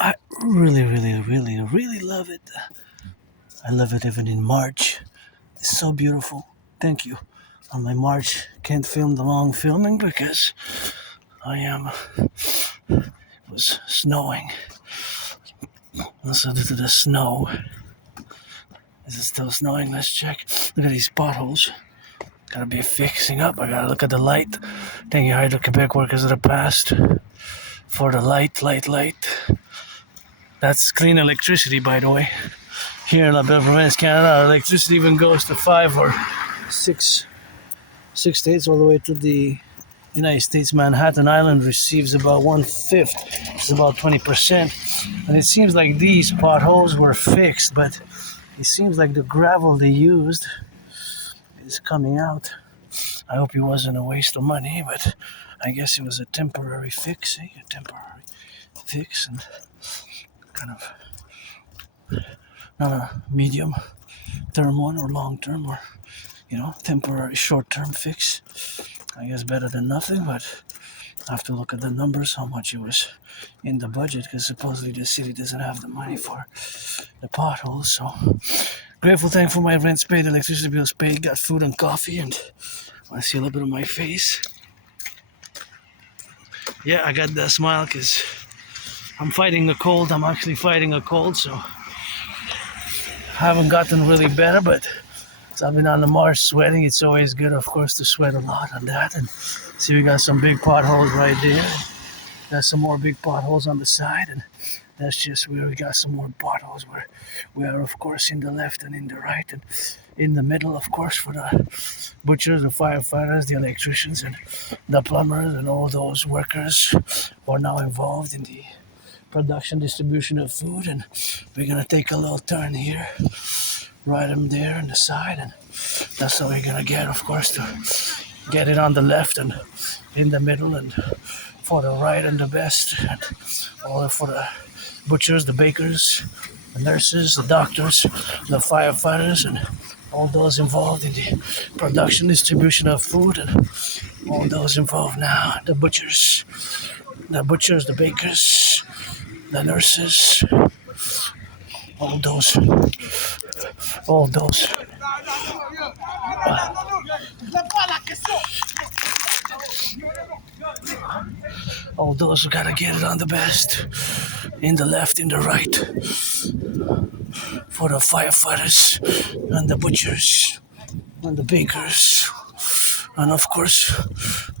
I really love it. I love it even in March. It's so beautiful. Thank you. On my March, can't film the long filming because it was snowing. Also due to the snow. Is it still snowing? Let's check. Look at these potholes. Gotta be fixing up. I gotta look at the light. Thank you, Hydro-Quebec workers of the past. For the light. That's clean electricity, by the way. Here in La Belle Province, Canada, electricity even goes to 5 or 6 states all the way to the United States. Manhattan Island receives about 1/5. It's about 20%. And it seems like these potholes were fixed, but it seems like the gravel they used is coming out. I hope it wasn't a waste of money, but I guess it was a temporary fix, a temporary fix, and kind of not a medium term one or long term or temporary short term fix. I guess better than nothing, but I have to look at the numbers, how much it was in the budget, because supposedly the city doesn't have the money for the potholes. So grateful, thankful, my rent's paid, electricity bills paid, got food and coffee, and I see a little bit of my face. Yeah, I got that smile because I'm fighting a cold. I'm actually fighting a cold, so I haven't gotten really better, but I've been on the march sweating. It's always good, of course, to sweat a lot on that. And see, we got some big potholes right there. Got some more big potholes on the side, and that's just where we got some more potholes where we are, of course, in the left and in the right, and in the middle, of course, for the butchers, the firefighters, the electricians, and the plumbers, and all those workers who are now involved in the production, distribution of food. And we're gonna take a little turn here, right them there on the side, and that's how we're gonna get, of course, to get it on the left and in the middle and for the right and the best, and all for the butchers, the bakers, the nurses, the doctors, the firefighters, and all those involved in the production, distribution of food, and all those involved now, the butchers, the bakers, the nurses, all those who gotta get it on the best, in the left, in the right, for the firefighters and the butchers and the bakers, and of course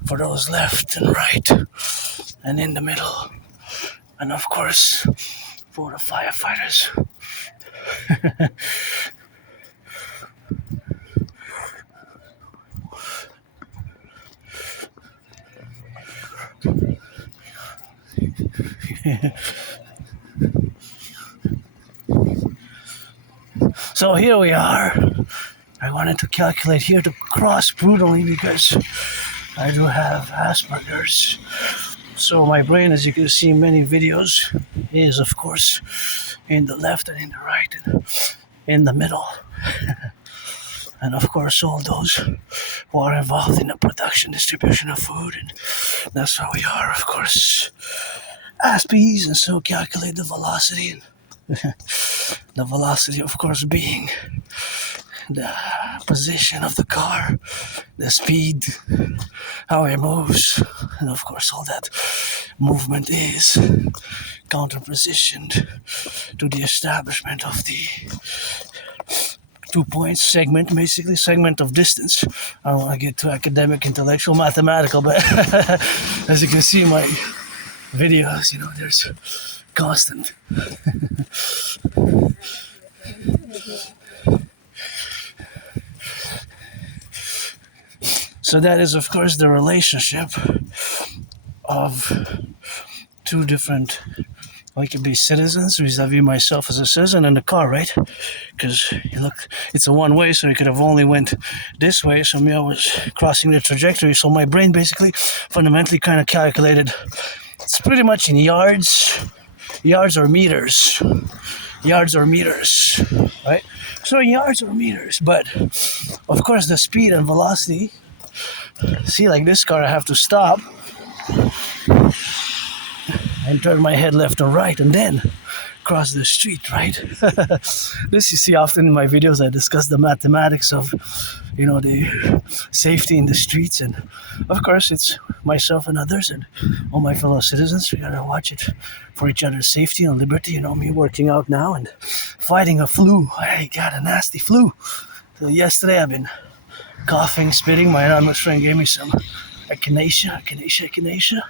for those left and right and in the middle, and of course for the firefighters. So here we are. I wanted to calculate here to cross brutally because I do have Asperger's. So my brain, as you can see in many videos, is of course in the left and in the right and in the middle. And of course all those who are involved in the production, distribution of food, and that's how we are, of course, Aspies, and so calculate the velocity. The velocity, of course, being the position of the car, the speed, how it moves, and of course all that movement is counterpositioned to the establishment of the 2 points segment, basically segment of distance. I don't want to get too academic, intellectual, mathematical, but as you can see in my videos, there's constant so that is, of course, the relationship of two different, it could be citizens vis-a-vis myself as a citizen and the car, right? Because look, it's a one way, so you could have only went this way. So me, I was crossing the trajectory. So my brain basically fundamentally kind of calculated. It's pretty much in yards or meters, right? So yards or meters, but of course the speed and velocity. See, like this car, I have to stop and turn my head left or right, and then cross the street, right? This you see often in my videos. I discuss the mathematics of, the safety in the streets, and of course it's myself and others and all my fellow citizens. We gotta watch it for each other's safety and liberty. Me working out now and fighting a flu. I got a nasty flu. So yesterday I've been coughing, spitting. My anonymous friend gave me some echinacea,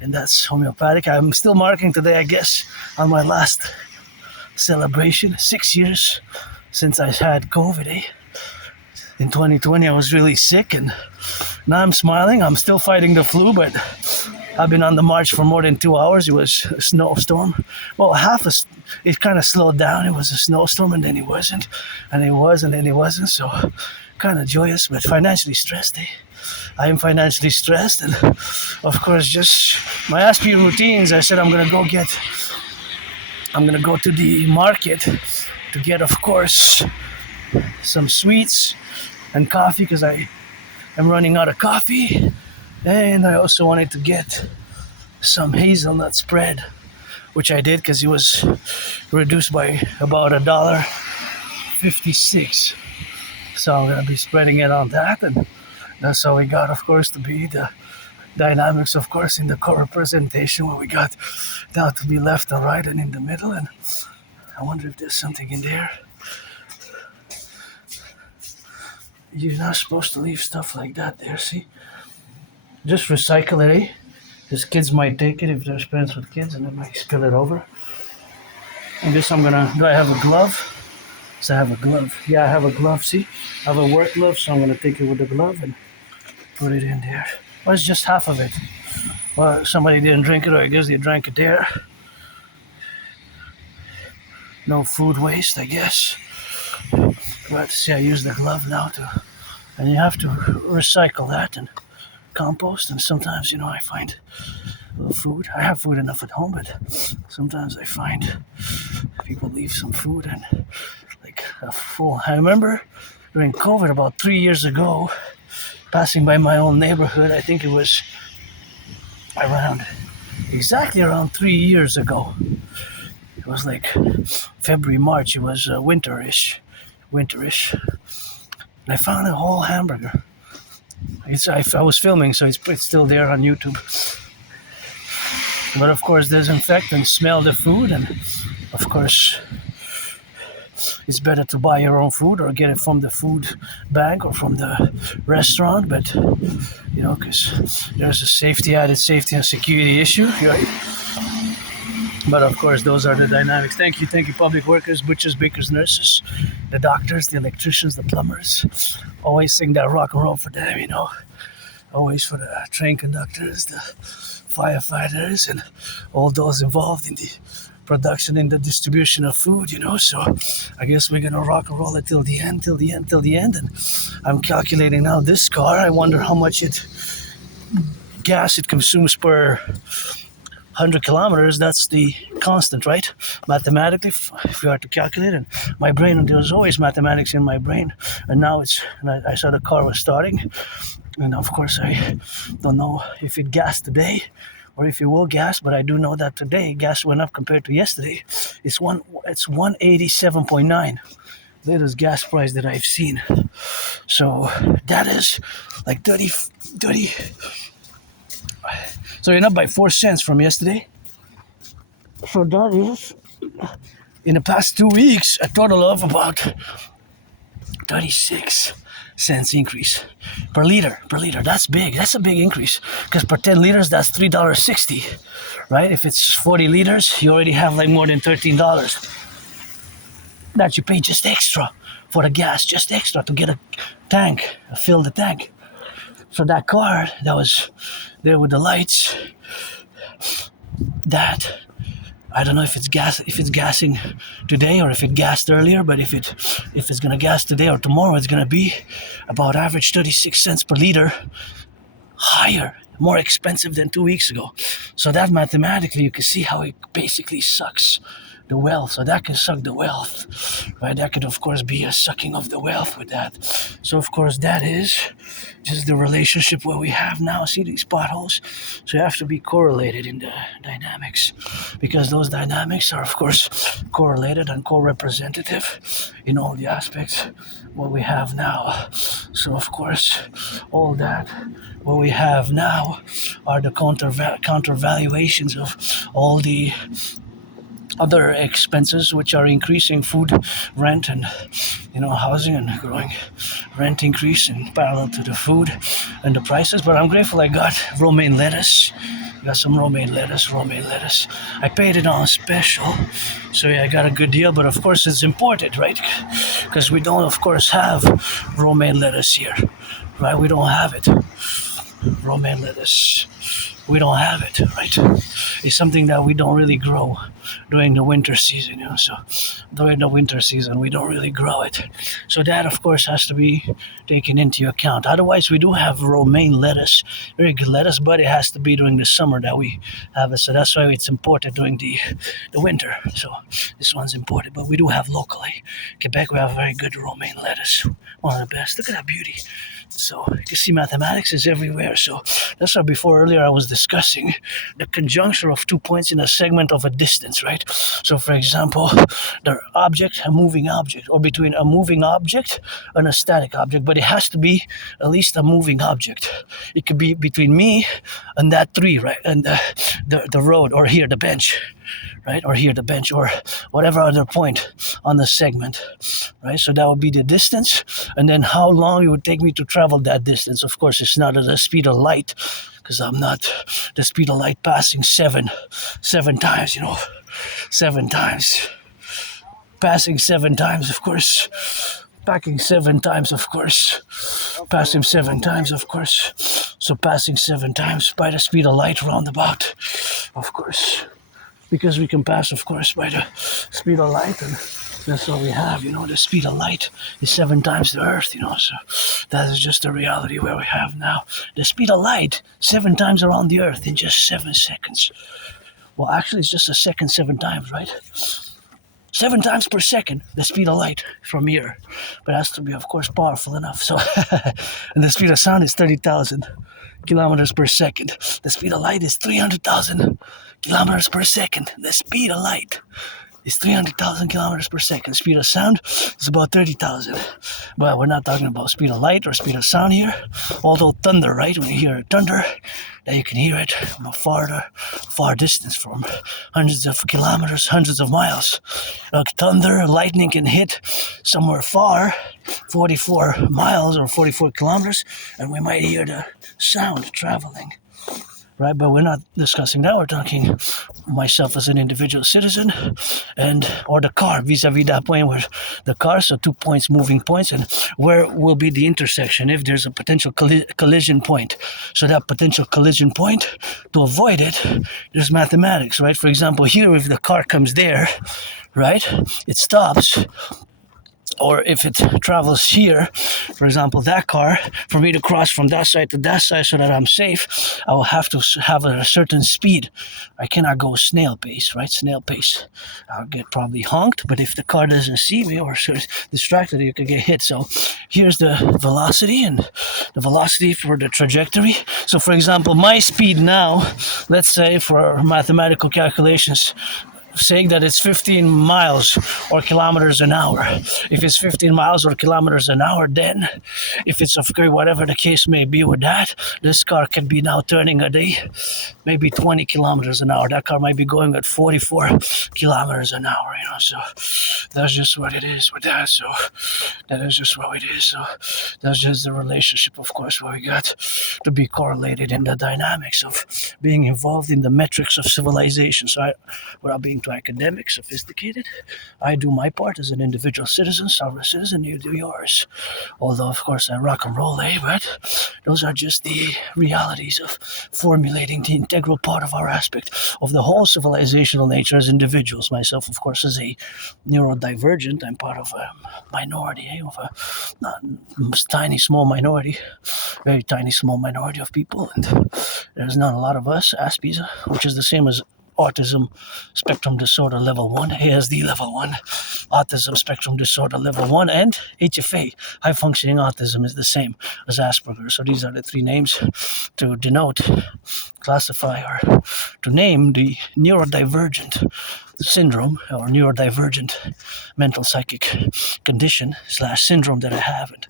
and that's homeopathic. I'm still marking today, I guess, on my last celebration. 6 years since I had COVID, eh? In 2020, I was really sick, and now I'm smiling. I'm still fighting the flu, but I've been on the march for more than 2 hours. It was a snowstorm. Well, it kind of slowed down. It was a snowstorm, and then it wasn't, and it was, and then it wasn't. So kind of joyous, but financially stressed, eh? I am financially stressed, and of course, just my Aspie routines. I said I'm gonna go to the market to get, of course, some sweets and coffee because I am running out of coffee, and I also wanted to get some hazelnut spread, which I did because it was reduced by about $1.56. So I'm gonna be spreading it on that, and that's how we got, of course, to be the dynamics, of course, in the co-representation where we got down to be left and right and in the middle. And I wonder if there's something in there. You're not supposed to leave stuff like that there, see? Just recycle it, eh? Because kids might take it if there's parents with kids and they might spill it over. And this do I have a glove? So I have a glove. Yeah, I have a glove, see? I have a work glove, so I'm gonna take it with the glove and put it in there. Well, it's just half of it. Well, somebody didn't drink it, or I guess they drank it there. No food waste, I guess. But see, I use the glove now and you have to recycle that and compost. And sometimes, I find food. I have food enough at home, but sometimes I find people leave some food and like a full. I remember during COVID about 3 years ago, passing by my own neighborhood. I think it was exactly around 3 years ago. It was like February, March. It was winterish. And I found a whole hamburger. I was filming, so it's still there on YouTube. But of course, disinfect and smell the food, and of course, it's better to buy your own food or get it from the food bank or from the restaurant. But because there's a added safety and security issue, right? But of course, those are the dynamics. Thank you, public workers, butchers, bakers, nurses, the doctors, the electricians, the plumbers. Always sing that rock and roll for them, Always for the train conductors, the firefighters, and all those involved in the production and the distribution of food, So I guess we're gonna rock and roll it till the end. And I'm calculating now this car. I wonder how much gas it consumes per 100 kilometers. That's the constant, right? Mathematically, if you are to calculate it. My brain, there's always mathematics in my brain. And now I saw the car was starting. And of course, I don't know if it gassed today or if it will gas, but I do know that today gas went up compared to yesterday. It's 187.9. Latest gas price that I've seen. So that is like 30. So you're up by 4 cents from yesterday. So that is, in the past 2 weeks, a total of about 36 cents increase per liter. That's big. That's a big increase, because per 10 liters, that's $3.60, right? If it's 40 liters, you already have like more than $13 that you pay just extra for the gas, just extra to get fill the tank. So that car that was there with the lights, that I don't know if it's gassing today or if it gassed earlier, but if it's gonna gas today or tomorrow, it's gonna be about average 36 cents per liter higher, more expensive than 2 weeks ago. So that mathematically, you can see how it basically sucks the wealth. So that can suck the wealth, right? That could, of course, be a sucking of the wealth with that. So, of course, that is just the relationship where we have now. See these potholes? So you have to be correlated in the dynamics, because those dynamics are, of course, correlated and co-representative in all the aspects what we have now. So, of course, all that what we have now are the countervaluations of all the other expenses which are increasing: food, rent, and housing, and growing rent increase in parallel to the food and the prices. But I'm grateful I got romaine lettuce. Got some romaine lettuce. I paid it on special, so yeah, I got a good deal. But of course, it's imported, right? Because we don't, of course, have romaine lettuce here, right? We don't have it. Romaine lettuce. We don't have it, right? It's something that we don't really grow during the winter season, So during the winter season, we don't really grow it. So that, of course, has to be taken into account. Otherwise, we do have romaine lettuce, very good lettuce, but it has to be during the summer that we have it. So that's why it's imported during the winter. So this one's imported, but we do have locally. Quebec, we have very good romaine lettuce, one of the best. Look at that beauty. So you can see mathematics is everywhere. So that's why before earlier I was discussing the conjuncture of 2 points in a segment of a distance, right? So for example, the object, a moving object, or between a moving object and a static object, but it has to be at least a moving object. It could be between me and that tree, right? And the road, or here, the bench. Right, or here the bench, or whatever other point on the segment, right? So that would be the distance, and then how long it would take me to travel that distance. Of course, it's not at the speed of light, because I'm not the speed of light passing seven times, 7 times, passing 7 times, of course. Packing 7 times, of course. Passing 7 times, of course. So passing 7 times by the speed of light roundabout, of course. Because we can pass, of course, by the speed of light, and that's all we have. The speed of light is 7 times the Earth. So that is just the reality where we have now. The speed of light 7 times around the Earth in just 7 seconds. Well, actually, it's just a second 7 times, right? 7 times per second, the speed of light from here. But it has to be, of course, powerful enough. So, and the speed of sound is 30,000 kilometers per second. The speed of light is 300,000 kilometers per second. The speed of light is 300,000 kilometers per second. Speed of sound is about 30,000. But we're not talking about speed of light or speed of sound here. Although thunder, right? When you hear thunder, then you can hear it from a far distance, from hundreds of kilometers, hundreds of miles. Like thunder, lightning can hit somewhere far, 44 miles or 44 kilometers, and we might hear the sound traveling. Right, but we're not discussing that. We're talking myself as an individual citizen, or the car, vis-a-vis that point where the car, so 2 points, moving points, and where will be the intersection if there's a potential collision point. So that potential collision point, to avoid it, there's mathematics, right? For example, here, if the car comes there, right, it stops. Or if it travels here, for example, that car, for me to cross from that side to that side so that I'm safe, I will have to have a certain speed. I cannot go snail pace, right? Snail pace. I'll get probably honked, but if the car doesn't see me or is distracted, you can get hit. So here's the velocity and the velocity for the trajectory. So for example, my speed now, let's say for mathematical calculations, saying that it's 15 miles or kilometers an hour. If it's 15 miles or kilometers an hour, then if it's of whatever the case may be with that, this car can be now turning a day, maybe 20 kilometers an hour. That car might be going at 44 kilometers an hour, so that's just what it is with that. So that is just what it is. So that's just the relationship, of course, where we got to be correlated in the dynamics of being involved in the metrics of civilization. So without being too academic, sophisticated, I do my part as an individual citizen, sovereign citizen, you do yours. Although, of course, I rock and roll, but those are just the realities of formulating the integral part of our aspect of the whole civilizational nature as individuals. Myself, of course, as a neurodivergent, I'm part of a minority, of a tiny, small minority, very tiny, small minority of people, and there's not a lot of us, Aspies, which is the same as autism spectrum disorder level 1, ASD level 1, autism spectrum disorder level 1, and HFA, high functioning autism, is the same as Asperger's. So these are the three names to denote, classify, or to name the neurodivergent syndrome or neurodivergent mental psychic condition slash syndrome that I have, and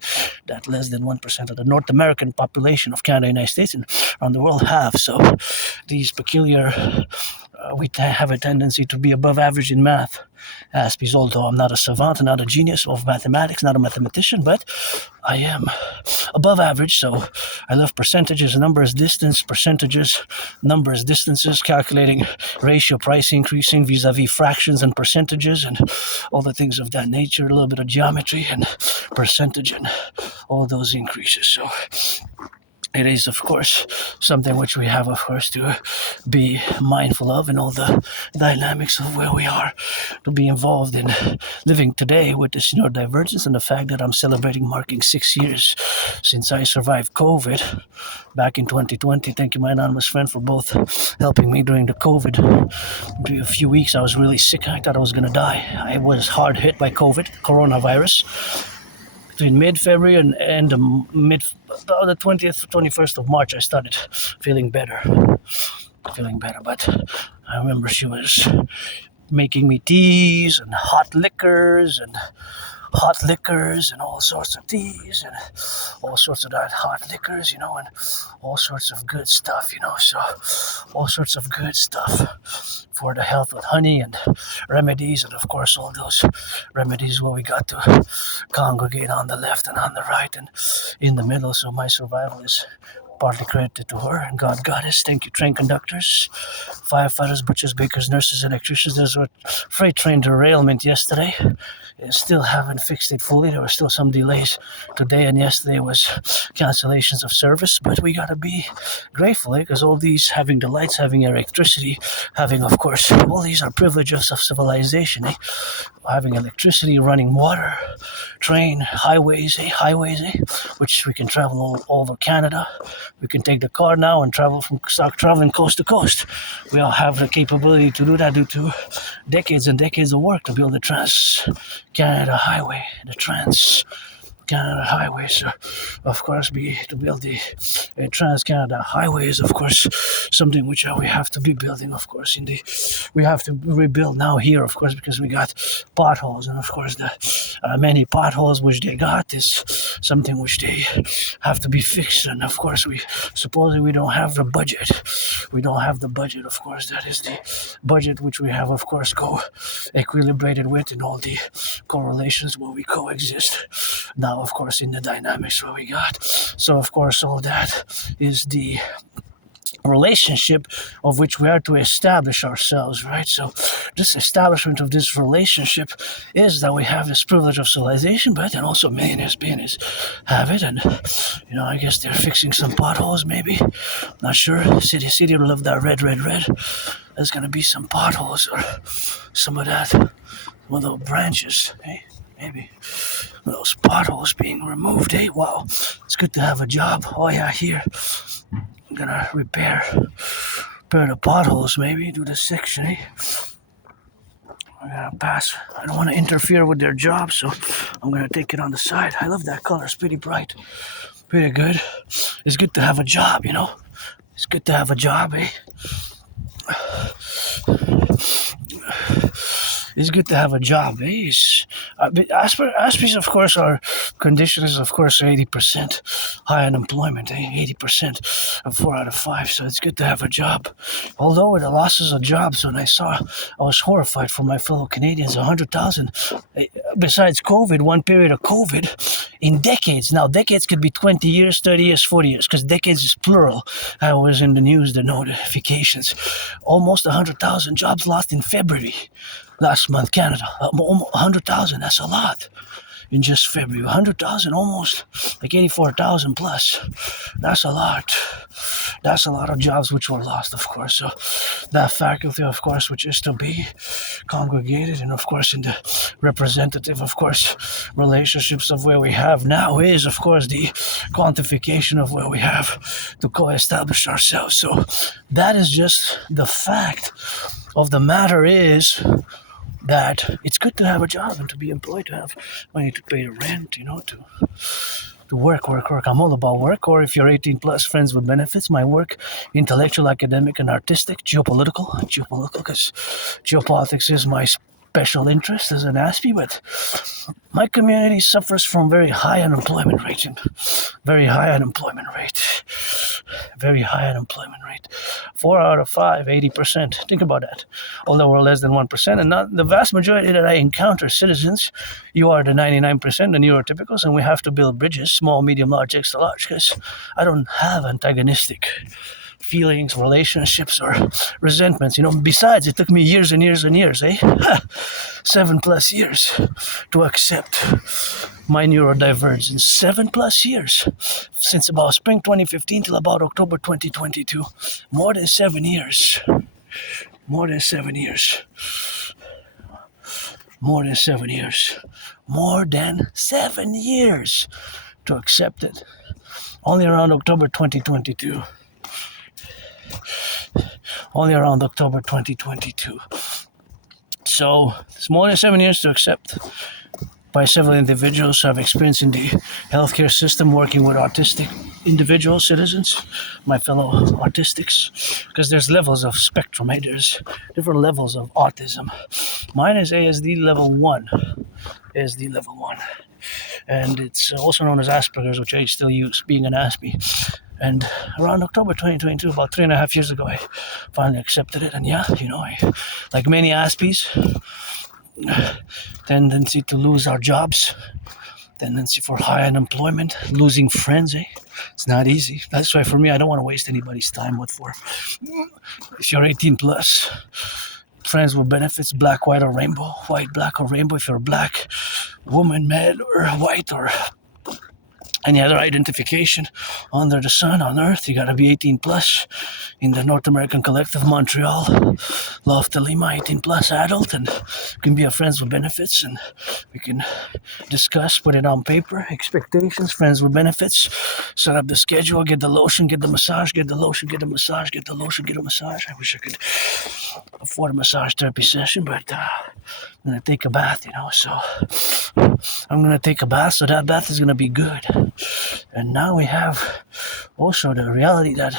that less than 1% of the North American population of Canada, United States, and around the world have. So these peculiar, we have a tendency to be above average in math. Aspies, although I'm not a savant, not a genius of mathematics, not a mathematician, but I am above average. So I love percentages, numbers, distance, percentages, numbers, distances, calculating ratio, price increasing vis-a-vis fractions and percentages and all the things of that nature, a little bit of geometry and percentage and all those increases. So it is, of course, something which we have, of course, to be mindful of in all the dynamics of where we are, to be involved in living today with this neurodivergence, and the fact that I'm celebrating marking 6 years since I survived COVID back in 2020. Thank you, my anonymous friend, for both helping me during the COVID. A few weeks I was really sick. I thought I was going to die. I was hard hit by COVID, coronavirus. Between mid-February and the 20th, 21st of March, I started feeling better. But I remember she was making me teas and hot liquors and all sorts of teas and all sorts of that hot liquors, and all sorts of good stuff, so all sorts of good stuff for the health with honey and remedies, and of course all those remedies where we got to congregate on the left and on the right and in the middle. So my survival is partly credited to her and God Goddess. Thank you, train conductors, firefighters, butchers, bakers, nurses, electricians. There's a freight train derailment yesterday. Still haven't fixed it fully. There were still some delays today, and yesterday was cancellations of service. But we gotta be grateful, because all these, having the lights, having electricity, having, of course, all these are privileges of civilization. Having electricity, running water, train, highways, which we can travel all over Canada. We can take the car now and start traveling coast to coast. We all have the capability to do that due to decades and decades of work to build the Trans-Canada Highway, the Trans-Canada Highway. So, of course, to build the Trans-Canada Highway is, of course, something which we have to be building, of course. We have to rebuild now here, of course, because we got potholes, and of course the many potholes which they got is something which they have to be fixed. And of course, supposedly we don't have the budget. Of course. That is the budget which we have, of course, equilibrated with in all the correlations where we coexist now, of course, in the dynamics where we got. So of course all that is the relationship of which we are to establish ourselves, right? So this establishment of this relationship is that we have this privilege of civilization, but then also millionaires, billionaires have it, and I guess they're fixing some potholes, maybe. Not sure. City will love that red. There's gonna be some potholes or some of that, one of those branches, maybe those potholes being removed. Wow, it's good to have a job. Oh yeah, here I'm gonna repair the potholes, maybe do the section. I'm gonna pass. I don't want to interfere with their job, so I'm gonna take it on the side. I love that color. It's pretty bright, pretty good. It's good to have a job, It's good to have a job, It's good to have a job. Aspies, of course, our condition is, of course, 80% high unemployment. 80% of 4 out of 5. So it's good to have a job. Although with the losses of jobs, I was horrified for my fellow Canadians. 100,000. Besides COVID, one period of COVID, in decades. Now, decades could be 20 years, 30 years, 40 years, because decades is plural. I was in the news, the notifications. Almost 100,000 jobs lost in February. Last month, Canada, 100,000, that's a lot. In just February, 100,000, almost like 84,000 plus. That's a lot. That's a lot of jobs which were lost, of course. So that faculty, of course, which is to be congregated, and of course in the representative, of course, relationships of where we have now is, of course, the quantification of where we have to co-establish ourselves. So that is just the fact of the matter is that it's good to have a job and to be employed, to have money to pay the rent, to work. I'm all about work. Or if you're 18 plus, friends with benefits. My work, intellectual, academic, and artistic. Geopolitical, because geopolitics is my special interest as an Aspie, but my community suffers from very high unemployment rate. Very high unemployment rate. 4 out of 5, 80%. Think about that. Although we're less than 1%, and not the vast majority that I encounter, citizens, you are the 99%, the neurotypicals, and we have to build bridges, small, medium, large, extra large, because I don't have antagonistic feelings, relationships, or resentments. Besides, it took me years and years and years, 7+ years to accept my neurodivergence. 7+ years. Since about spring 2015 till about October 2022. More than 7 years. More than 7 years. More than 7 years. More than 7 years to accept it. Only around October 2022. Only around October 2022. So it's more than 7 years to accept by several individuals who have experience in the healthcare system working with autistic individual citizens, my fellow autistics, because there's levels of spectrum, there's different levels of autism. Mine is ASD level 1. ASD level 1. And it's also known as Asperger's, which I still use, being an Aspie. And around October 2022, about 3.5 years ago, I finally accepted it. And I, like many Aspies, tendency to lose our jobs, tendency for high unemployment, losing friends, It's not easy. That's why for me, I don't want to waste anybody's time. What for? If you're 18 plus, friends with benefits, black, white, or rainbow. White, black, or rainbow. If you're black, woman, man, or white, or any other identification under the sun on earth, you gotta be 18 plus in the North American Collectif, Montreal, Love to Lima, 18 plus adult, and you can be a friends with benefits, and we can discuss, put it on paper, expectations, friends with benefits, set up the schedule, get the lotion, get the massage, get the lotion, get the massage, get the lotion, get a massage. I wish I could afford a massage therapy session, but I'm gonna take a bath, so I'm gonna take a bath, so that bath is gonna be good. And now we have also the reality that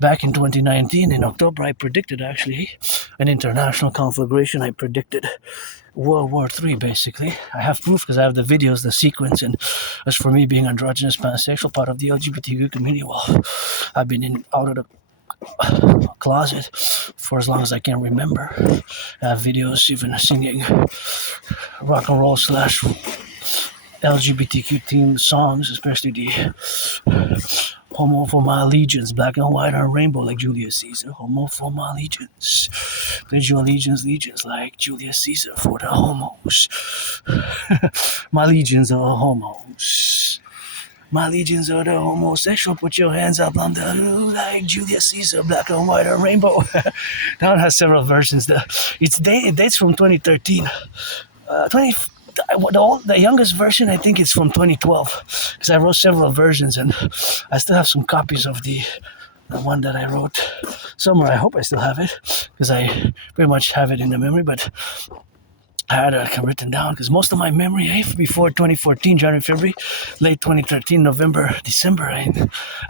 back in 2019, in October, I predicted actually an international conflagration. I predicted World War III, basically. I have proof because I have the videos, the sequence, and as for me being androgynous, pansexual, part of the LGBTQ community, well, I've been out of the closet for as long as I can remember. I have videos even singing Rock&Roll / LGBTQ themed songs, especially the Homo for my allegiance, black and white and rainbow like Julius Caesar. Homo for my allegiance. Pledge your legions like Julius Caesar for the homos. My legions are homos. My legions are the homosexual. Put your hands up on the like Julius Caesar, black and white and rainbow. That one has several versions. It dates from 2013. The youngest version, I think, is from 2012, because I wrote several versions, and I still have some copies of the one that I wrote somewhere. I hope I still have it, because I pretty much have it in the memory, but I had it written down, because most of my memory, before 2014, January, February, late 2013, November, December, I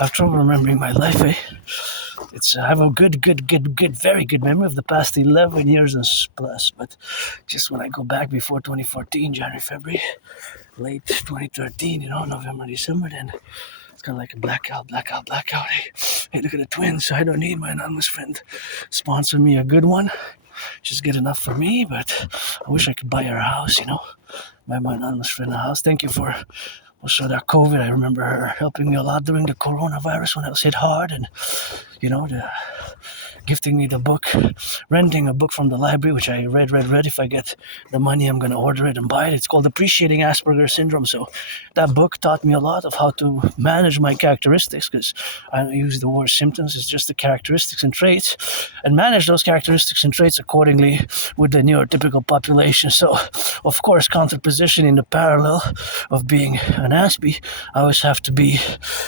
have trouble remembering my life, I have a good, very good memory of the past 11 years and plus, but just when I go back before 2014, January, February, late 2013, November, December, then it's kind of like a blackout. Hey, look at the twins. I don't need my anonymous friend. Sponsor me a good one. Just good enough for me, but I wish I could buy her a house, buy my anonymous friend a house. Thank you for also that COVID. I remember her helping me a lot during the coronavirus when I was hit hard, and gifting me the book, renting a book from the library, which I read. If I get the money, I'm going to order it and buy it. It's called Appreciating Asperger's Syndrome. So that book taught me a lot of how to manage my characteristics, because I don't use the word symptoms, it's just the characteristics and traits, and manage those characteristics and traits accordingly with the neurotypical population. So, of course, contraposition in the parallel of being an Aspie, I always have to be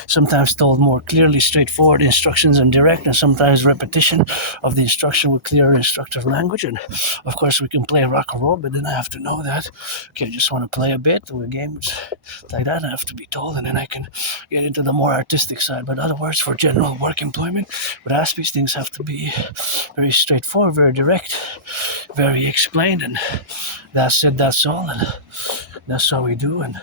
sometimes told more clearly, straightforward instructions and direct, and sometimes repetition of the instruction with clear instructor language, and of course we can play rock and roll, but then I have to know that, okay, I just want to play a bit or a game like that, I have to be told, and then I can get into the more artistic side. But other words, for general work employment with Aspies, things have to be very straightforward, very direct, very explained, and that's it, that's all, and that's all we do, and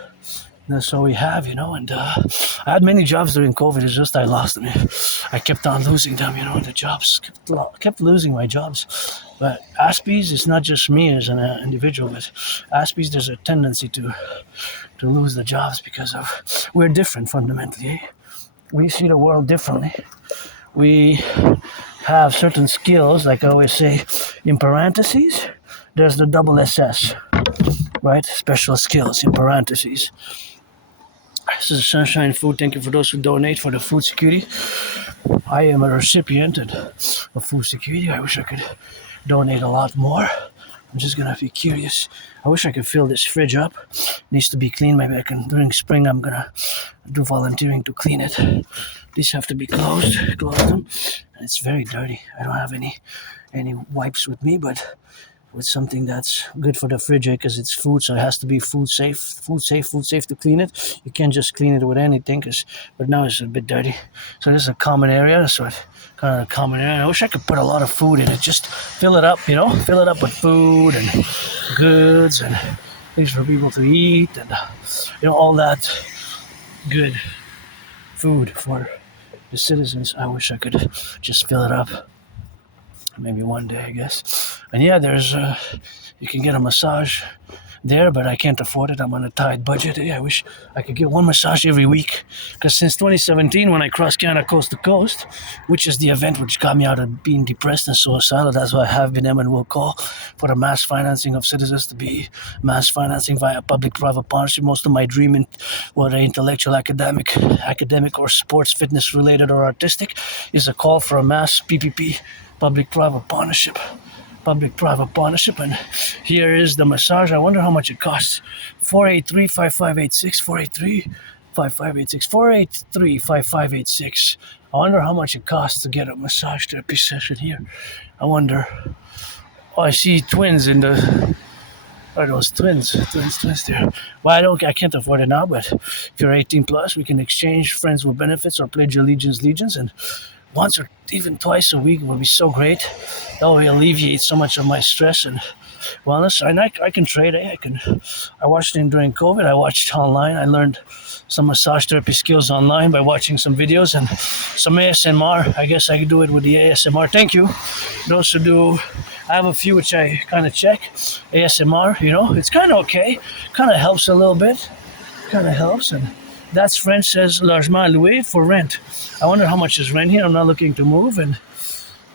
that's all we have, and I had many jobs during COVID. It's just I lost them. I kept on losing them, the jobs. Kept losing my jobs. But Aspies, it's not just me as an individual, but Aspies, there's a tendency to lose the jobs because we're different fundamentally. Eh? We see the world differently. We have certain skills, like I always say, in parentheses, there's the double SS, right? Special skills in parentheses. This is Sunshine Food. Thank you for those who donate for the food security. I am a recipient of food security. I wish I could donate a lot more. I'm just gonna be curious. I wish I could fill this fridge up. It needs to be clean. Maybe I can, during spring, I'm gonna do volunteering to clean it. These have to be closed. Close them. And it's very dirty. I don't have any wipes with me, but with something that's good for the fridge, because it's food, so it has to be food safe to clean it. You can't just clean it with anything, but now it's a bit dirty. So this is a common area, kind of a common area. I wish I could put a lot of food in it, just fill it up, fill it up with food and goods and things for people to eat, and all that good food for the citizens. I wish I could just fill it up. Maybe one day, I guess. And yeah, there's you can get a massage there, but I can't afford it. I'm on a tight budget. I wish I could get one massage every week, because since 2017, when I crossed Canada coast to coast, which is the event which got me out of being depressed and suicidal, that's why I have been and will call for the mass financing of citizens to be mass financing via public-private partnership. Most of my dream, whether intellectual, academic or sports, fitness related or artistic, is a call for a mass PPP, public-private partnership. And here is the massage. I wonder how much it costs. 483-5586, 483-5586, 483-5586. I wonder how much it costs to get a massage therapy session here. I wonder. Oh, I see twins in the... Are those twins there? Well, I can't afford it now, but if you're 18 plus, we can exchange friends with benefits or pledge allegiance, and once or even twice a week would be so great. That will alleviate so much of my stress and wellness. And I can trade. I watched it during COVID. I watched online. I learned some massage therapy skills online by watching some videos and some ASMR. I guess I could do it with the ASMR. Thank you. Those who do, I have a few which I kind of check. ASMR, it's kind of okay. Kind of helps a little bit. Kind of helps. And that's French, says logement loué, for rent. I wonder how much is rent here. I'm not looking to move, and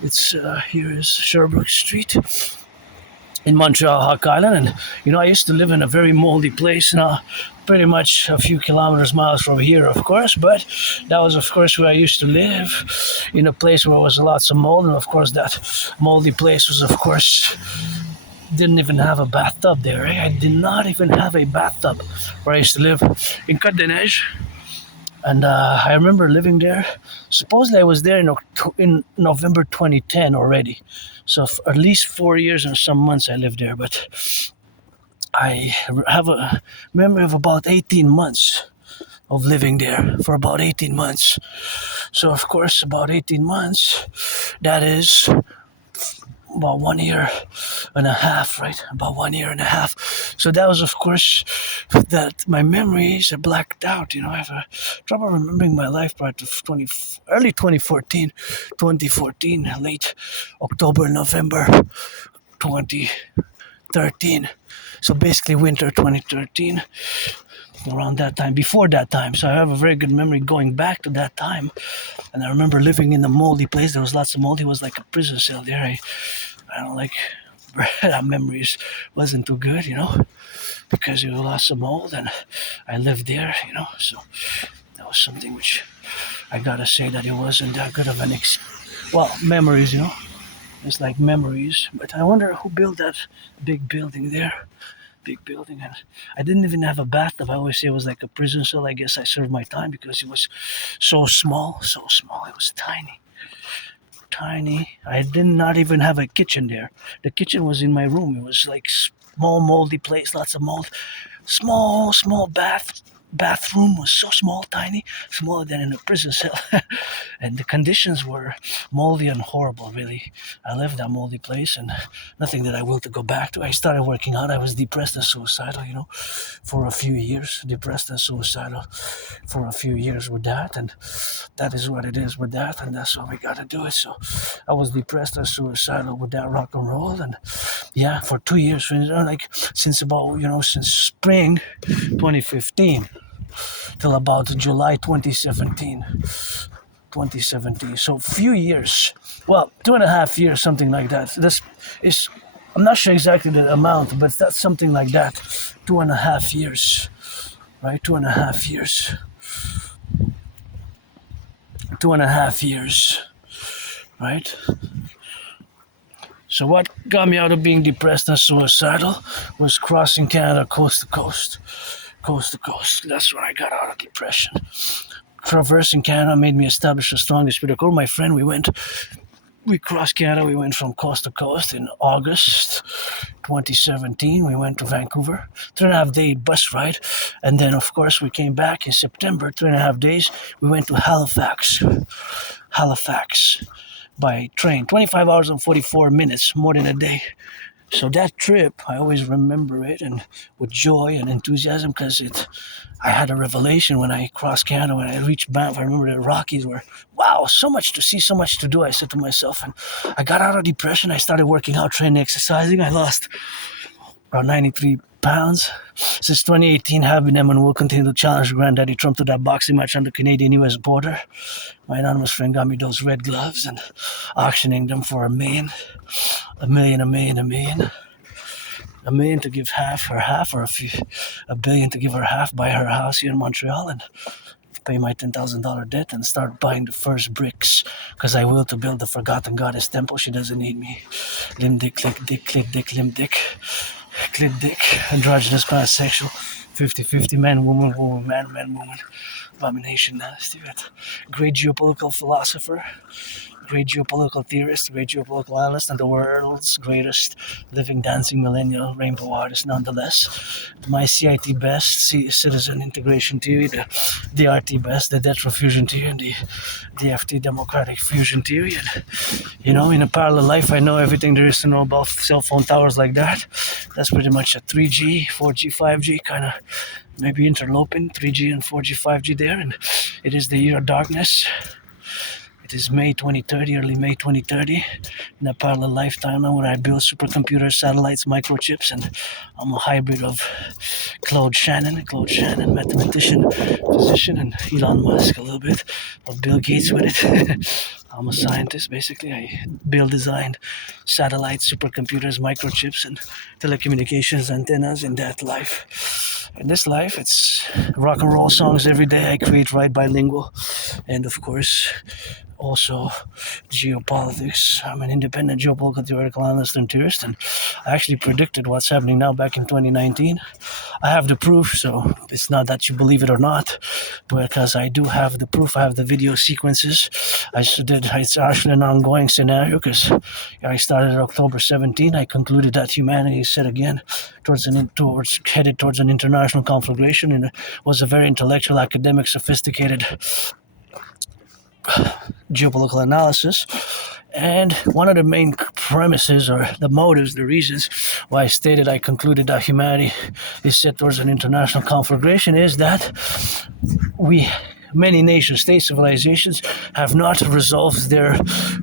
it's here is Sherbrooke Street in Montreal, Hawk Island. And I used to live in a very moldy place, now pretty much a few miles from here, of course, but that was, of course, where I used to live, in a place where there was lots of mold, and of course that moldy place was, of course, didn't even have a bathtub there. I did not even have a bathtub where I used to live in Côte des Neiges. And I remember living there. Supposedly I was there in November 2010 already. So for at least 4 years and some months I lived there. But I have a memory of about 18 months of living there, for about 18 months. So of course, about 18 months, that is about 1 year and a half, right? About 1 year and a half. So that was, of course, that my memories are blacked out. I have trouble remembering my life prior to early 2014, late October, November 2013. So basically winter 2013, around that time, before that time. So I have a very good memory going back to that time. And I remember living in a moldy place. There was lots of mold. It was like a prison cell there. I don't like that. Memories wasn't too good, because there was lots of mold, and I lived there, So that was something which I gotta say that it wasn't that good of an memories, It's like memories. But I wonder who built that big building there. Big building, and I didn't even have a bathtub. I always say it was like a prison cell. I guess I served my time because it was so small. It was tiny. tiny. I did not even have a kitchen there. The kitchen was in my room. It was like small, moldy place, lots of mold. Small bathroom was so small, tiny, smaller than in a prison cell. And the conditions were moldy and horrible, really. I left that moldy place and nothing that I will to go back to. I started working out. I was depressed and suicidal, for a few years. Depressed and suicidal for a few years with that. And that is what it is with that. And that's what we got to do it. So I was depressed and suicidal with that rock and roll. And yeah, for 2 years, since spring 2015 till about July 2017. So few years, well, 2.5 years, something like that. This is, I'm not sure exactly the amount, but that's something like that. 2.5 years, right? 2.5 years. 2.5 years, right? So what got me out of being depressed and suicidal was crossing Canada coast to coast. Coast to coast. That's when I got out of depression. Traversing Canada made me establish a strong spiritual. My friend, we crossed Canada. We went from coast to coast in August 2017. We went to Vancouver, 3.5 day bus ride. And then, of course, we came back in September, 3.5 days. We went to Halifax by train, 25 hours and 44 minutes, more than a day. So that trip, I always remember it and with joy and enthusiasm because I had a revelation when I crossed Canada, when I reached Banff. I remember the Rockies were, wow, so much to see, so much to do. I said to myself, and I got out of depression. I started working out, training, exercising. I lost about 93 pounds. Since 2018, have been and will continue to challenge Granddaddy Trump to that boxing match on the Canadian-US border. My anonymous friend got me those red gloves and auctioning them for $1 million. $1 million to give her half, or $1 billion to give her half, buy her house here in Montreal, and pay my $10,000 debt and start buying the first bricks, because I will to build the forgotten goddess temple. She doesn't need me. Limb dick, click dick, click dick, limb dick, clip dick, androgynous, pansexual, 50-50, man, woman, man, woman, abomination, nasty, great geopolitical philosopher, great geopolitical theorist, great geopolitical analyst, and the world's greatest living dancing millennial rainbow artist nonetheless. My CIT best, citizen integration theory, the DRT best, the debt fusion theory, and the DFT democratic fusion theory. And, in a parallel life, I know everything there is to know about cell phone towers like that. That's pretty much a 3G, 4G, 5G kind of maybe interloping, 3G and 4G, 5G there. And it is the year of darkness. It is May 2030, early May 2030, in a parallel lifetime where I build supercomputers, satellites, microchips, and I'm a hybrid of Claude Shannon, mathematician, physician, and Elon Musk, a little bit of Bill Gates with it. I'm a scientist, basically. I designed satellites, supercomputers, microchips, and telecommunications antennas in that life. In this life, it's rock and roll songs every day. I create, write bilingual, and of course, also geopolitics. I'm an independent geopolitical theoretical analyst and theorist, and I actually predicted what's happening now back in 2019. I have the proof, so it's not that you believe it or not, but because I do have the proof, I have the video sequences. It's actually an ongoing scenario because I started in October 17. I concluded that humanity is set again headed towards an international conflagration, and it was a very intellectual, academic, sophisticated geopolitical analysis. And one of the main premises, or the motives, the reasons why I concluded that humanity is set towards an international conflagration is that many nation state civilizations have not resolved their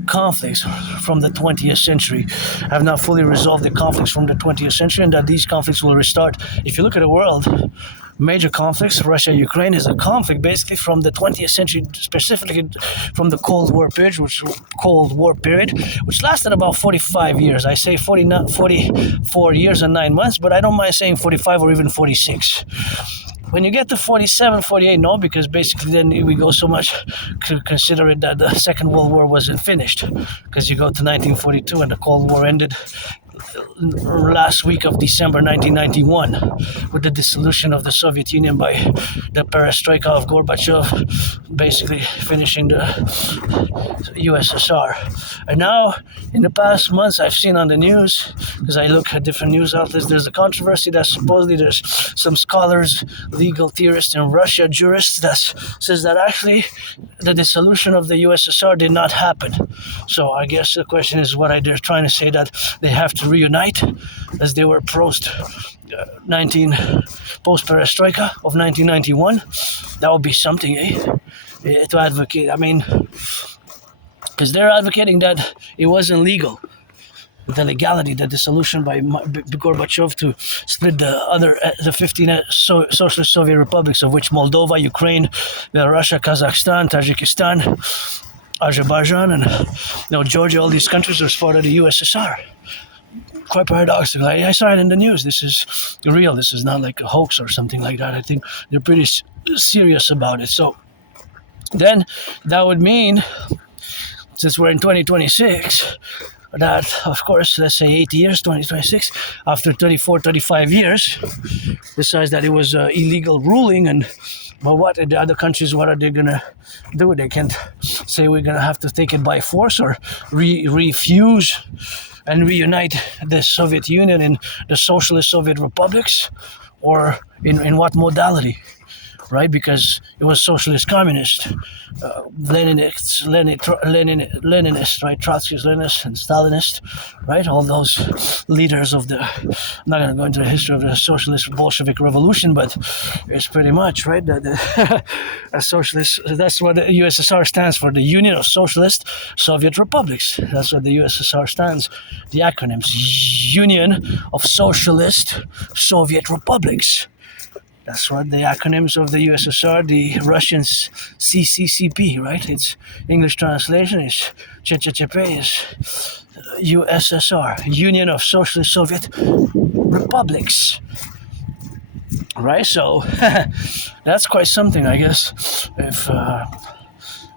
conflicts from the 20th century, have not fully resolved the conflicts from the 20th century, and that these conflicts will restart. If you look at the world, major conflicts, Russia-Ukraine is a conflict basically from the 20th century, specifically from the Cold War period, which lasted about 45 years. I say 44 years and 9 months, but I don't mind saying 45 or even 46. When you get to 47, 48, no, because basically then we go so much to consider it that the Second World War wasn't finished, because you go to 1942 and the Cold War ended last week of December 1991 with the dissolution of the Soviet Union by the perestroika of Gorbachev, basically finishing the USSR. And now, in the past months, I've seen on the news, because I look at different news outlets, there's a controversy that supposedly there's some scholars, legal theorists in Russia, jurists, that says that actually the dissolution of the USSR did not happen. So I guess the question is what they're trying to say, that they have to reunite as they were post perestroika of 1991. That would be something, to advocate. I mean, because they're advocating that it wasn't legal. The legality, the dissolution by Gorbachev to split the 15 socialist Soviet republics, of which Moldova, Ukraine, Russia, Kazakhstan, Tajikistan, Azerbaijan, and Georgia, all these countries are part of the USSR. Quite paradoxical. I saw it in the news. This is real. This is not like a hoax or something like that. I think they're pretty serious about it. So then that would mean, since we're in 2026, that, of course, let's say 8 years, 2026, after 34, 35 years, decides that it was an illegal ruling. And but what the other countries, what are they going to do? They can't say we're going to have to take it by force or refuse and reunite the Soviet Union in the socialist Soviet republics, or in what modality, right? Because it was socialist communist, Leninist, right? Trotskyist, Leninist, and Stalinist, right? All those leaders of the, I'm not going to go into the history of the socialist Bolshevik revolution, but it's pretty much, right? A socialist, that's what the USSR stands for, the Union of Socialist Soviet Republics. That's what the USSR stands, the acronyms, Union of Socialist Soviet Republics. That's what the acronyms of the USSR, the Russians CCCP, right? Its English translation is CCCP, is USSR, Union of Socialist Soviet Republics. Right? So that's quite something, I guess, if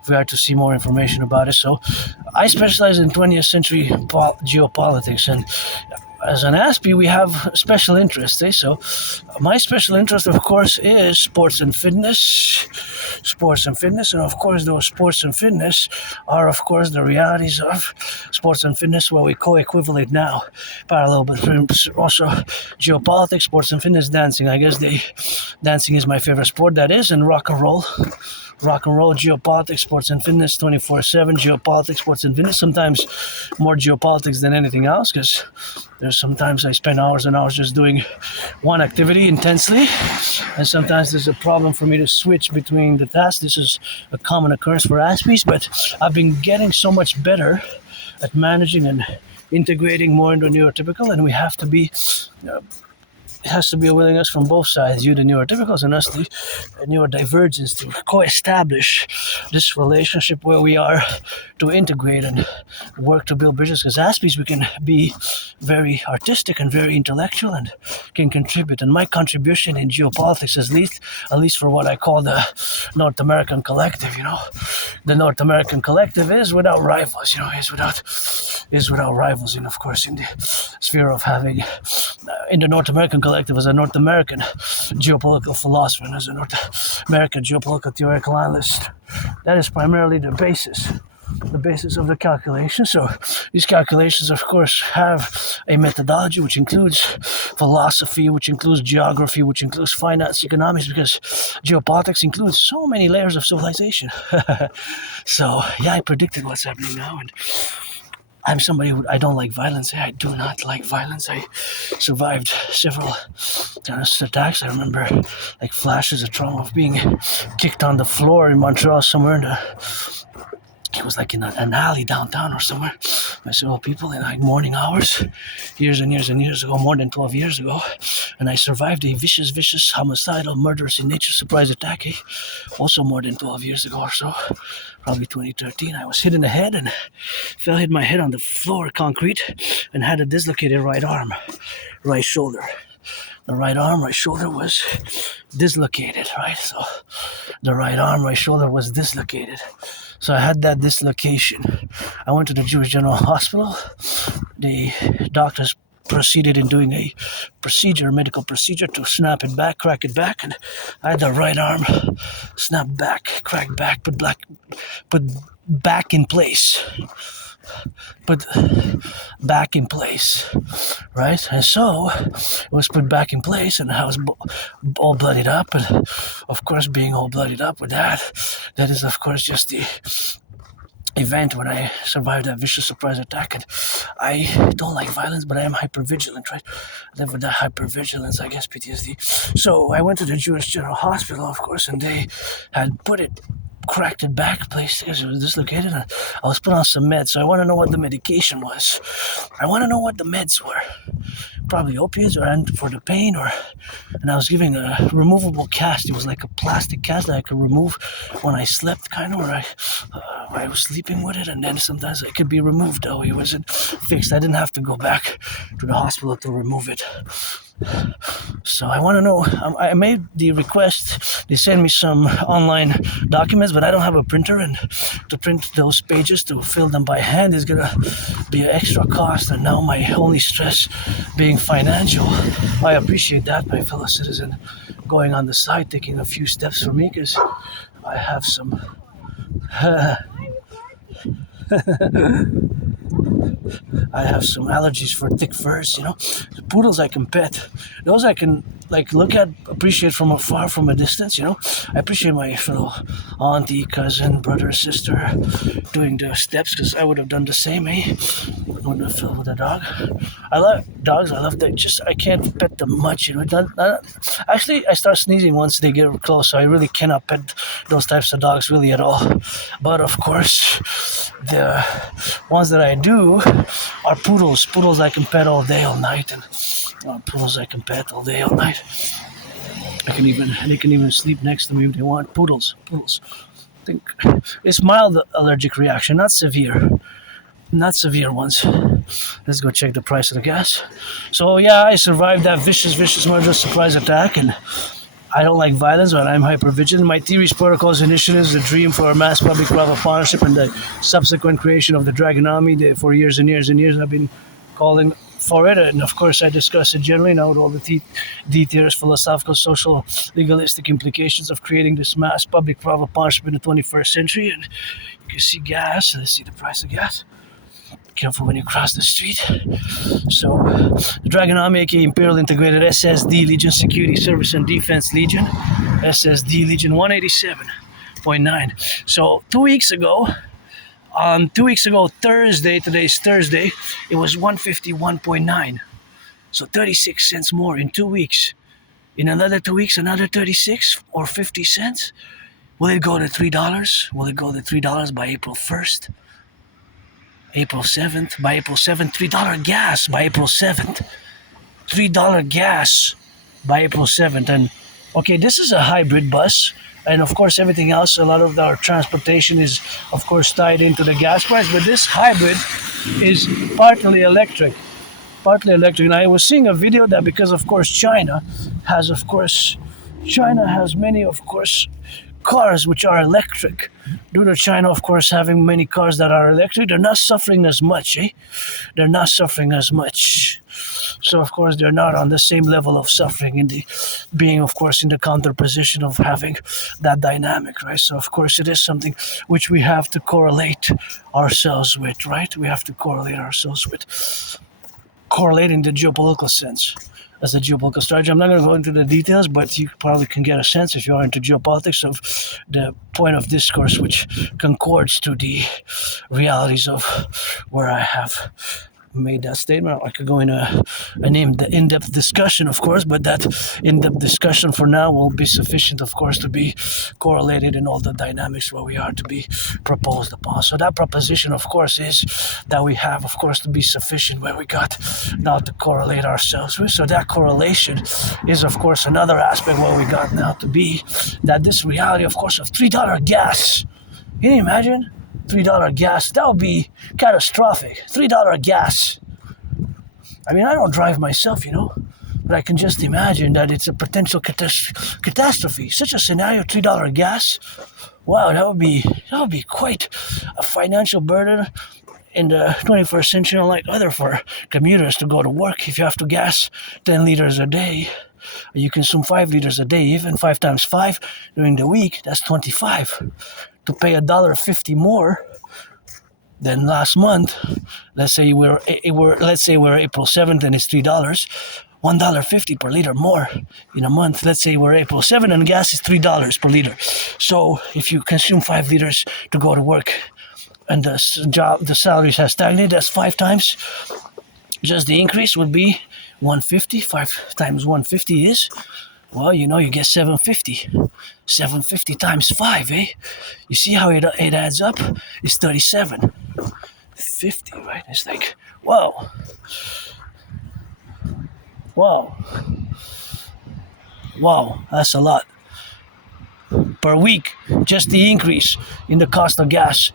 we are to see more information about it. So I specialize in 20th century geopolitics, and as an Aspie, we have special interests. So my special interest, of course, is sports and fitness. And of course, those sports and fitness are, of course, the realities of sports and fitness, where we co-equivalent now, parallel, but also geopolitics, sports and fitness, dancing. I guess dancing is my favorite sport, that is, and rock and roll, geopolitics, sports and fitness, 24/7, geopolitics, sports and fitness. Sometimes more geopolitics than anything else, because there's sometimes I spend hours and hours just doing one activity intensely, and sometimes there's a problem for me to switch between the tasks. This is a common occurrence for Aspies, but I've been getting so much better at managing and integrating more into neurotypical, and we have to be it has to be a willingness from both sides, you the neurotypicals and us the neurodivergents, to co-establish this relationship where we are to integrate and work to build bridges. Because Aspies, we can be very artistic and very intellectual and can contribute. And my contribution in geopolitics, at least for what I call the North American Collective, the North American Collective is without rivals, is without rivals, and of course in the sphere of having in the North American Collective as a North American geopolitical philosopher and as a North American geopolitical theoretical analyst. That is primarily the basis of the calculation. So these calculations, of course, have a methodology which includes philosophy, which includes geography, which includes finance, economics, because geopolitics includes so many layers of civilization. So yeah, I predicted what's happening now, and I'm somebody I don't like violence. I do not like violence. I survived several terrorist attacks. I remember like flashes of trauma of being kicked on the floor in Montreal somewhere it was like in an alley downtown or somewhere by several people in like morning hours, years and years and years ago, more than 12 years ago. And I survived a vicious, homicidal, murderous in nature surprise attack, also more than 12 years ago or so, probably 2013. I was hit in the head and hit my head on the floor, concrete, and had a dislocated right arm, right shoulder. The right arm, right shoulder was dislocated, right? So the right arm, right shoulder was dislocated. So I had that dislocation. I went to the Jewish General Hospital. The doctors proceeded in doing a medical procedure to snap it back, crack it back, and I had the right arm snapped back, cracked back, put back in place. Put back in place, right? And so it was put back in place, and I was all bloodied up, and of course, being all bloodied up with that is of course just the event when I survived that vicious surprise attack. And I don't like violence, but I am hypervigilant, right? I live with that hypervigilance, I guess, PTSD. So I went to the Jewish General Hospital, of course, and they had cracked it back, placed it, it was dislocated, and I was put on some meds. So I want to know what the medication was. I want to know what the meds were. Probably opiates or for the pain, and I was giving a removable cast. It was like a plastic cast that I could remove when I slept, kind of, or I was sleeping with it, and then sometimes it could be removed, though it wasn't fixed. I didn't have to go back to the hospital to remove it. So I want to know, I made the request. They sent me some online documents, but I don't have a printer, and to print those pages, to fill them by hand, is going to be an extra cost, and now my only stress being financial. I appreciate that, my fellow citizen, going on the side, taking a few steps for me, because I have some I have some allergies for thick furs, The poodles I can pet. Those I can, look at, appreciate from afar, from a distance, I appreciate my fellow auntie, cousin, brother, sister doing the steps, because I would have done the same, When I fell with a dog. I love dogs. I love that. Just, I can't pet them much, Actually, I start sneezing once they get close, so I really cannot pet those types of dogs really at all. But of course, the ones that I do are poodles. Poodles I can pet all day, all night, and poodles I can pet all day, all night. They can even sleep next to me if they want. Poodles. I think it's mild allergic reaction, not severe. Not severe ones. Let's go check the price of the gas. So yeah, I survived that vicious murderous surprise attack, and I don't like violence, but I'm hypervigilant. My theories, protocols, initiatives, the dream for a mass public-private partnership, and the subsequent creation of the Dragon Army. For years and years and years, I've been calling for it, and of course I discuss it generally now with all the details, philosophical, social, legalistic implications of creating this mass public-private partnership in the 21st century. And you can see gas. Let's see the price of gas. Careful when you cross the street. So, the Dragon Army, aka Imperial Integrated SSD Legion Security Service and Defense Legion, SSD Legion 187.9. So 2 weeks ago, Thursday, today's Thursday, it was 151.9. So 36 cents more in 2 weeks. In another 2 weeks, another 36 or 50 cents. Will it go to $3? Will it go to $3 by April 1st? April 7th, by April 7th, $3 gas by April 7th. $3 gas by April 7th. And okay, this is a hybrid bus. And of course, everything else, a lot of our transportation is, of course, tied into the gas price. But this hybrid is partly electric. And I was seeing a video that because, of course, China has many, of course, cars which are electric. Due to China, of course, having many cars that are electric, they're not suffering as much, They're not suffering as much. So, of course, they're not on the same level of suffering being, of course, in the counter position of having that dynamic, right? So, of course, it is something which we have to correlate ourselves with, right? We have to correlate ourselves with correlating the geopolitical sense. As a geopolitical strategy. I'm not going to go into the details, but you probably can get a sense, if you are into geopolitics, of the point of discourse which concords to the realities of where I have made that statement. I could go in an in-depth discussion, of course, but that in-depth discussion for now will be sufficient, of course, to be correlated in all the dynamics where we are to be proposed upon. So that proposition, of course, is that we have, of course, to be sufficient where we got now to correlate ourselves with. So that correlation is, of course, another aspect where we got now to be that this reality, of course, of $3 gas. Can you imagine? $3 gas, that would be catastrophic. $3 gas. I mean, I don't drive myself, but I can just imagine that it's a potential catastrophe. Such a scenario, $3 gas. Wow, that would be quite a financial burden in the 21st century, unlike other for commuters to go to work, if you have to gas 10 liters a day, you consume 5 liters a day, even 5 times 5 during the week, that's 25. To pay $1.50 more than last month, let's say we're April 7th and it's $3, $1.50 per liter more in a month. Let's say we're April 7th and gas is $3 per liter. So if you consume 5 liters to go to work and the salaries have stagnated, that's 5 times. Just the increase would be 150. 5 times 150 is, well, you get 750. 750 times 5, eh? You see how it adds up? It's 37. 50, right? It's like, whoa. Wow, that's a lot. Per week, just the increase in the cost of gas.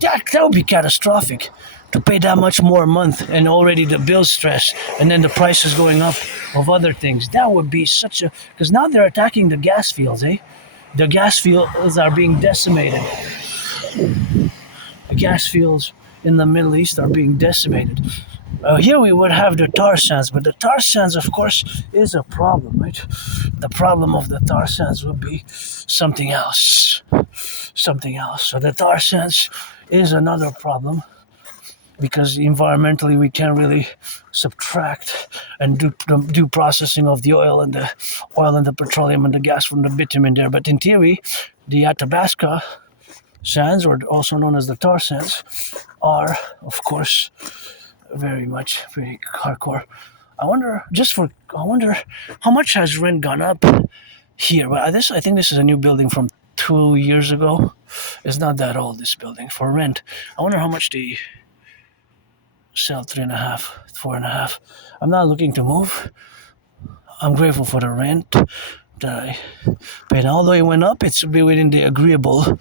That would be catastrophic. To pay that much more a month and already the bill stress and then the prices going up of other things. That would be such a... Because now they're attacking the gas fields, eh? The gas fields are being decimated. The gas fields in the Middle East are being decimated. Here we would have the tar sands, but the tar sands, of course, is a problem, right? The problem of the tar sands would be something else. So the tar sands is another problem because environmentally we can't really subtract and do processing of the oil and the petroleum and the gas from the bitumen there. But in theory, the Athabasca sands, or also known as the tar sands, are, of course, very hardcore. I wonder how much has rent gone up here. But I think this is a new building from 2 years ago. It's not that old, this building, for rent. I wonder how much they sell. 3.5, 4.5. I'm not looking to move. I'm grateful for the rent that I paid. Although it went up, it's be within the agreeable.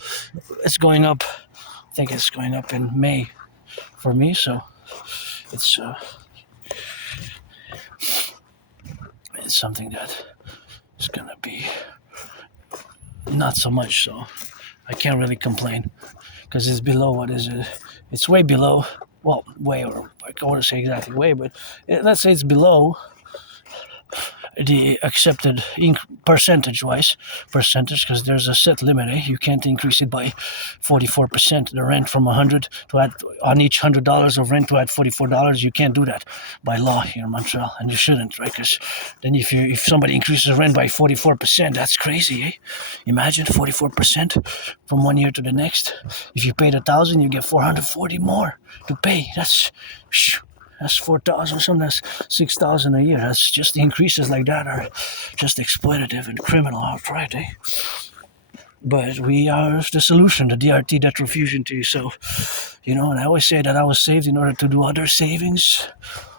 It's going up. I think it's going up in May for me, so it's something that is gonna be not so much. So I can't really complain because it's below. What is it? It's way below. Well, way, or I don't want to say exactly way, but let's say it's below the accepted percentage, because there's a set limit. You can't increase it by 44%. The rent from 100 to add on each $100 of rent to add $44. You can't do that by law here in Montreal, and you shouldn't, right? Because then if somebody increases rent by 44%, that's crazy, eh? Imagine 44% from one year to the next. If you paid $1,000, you get $440 more to pay. That's 4,000, something that's 6,000 a year. That's just increases like that are just exploitative and criminal outright, eh? But we are the solution, the DRT, debt refusion to you. So, and I always say that I was saved in order to do other savings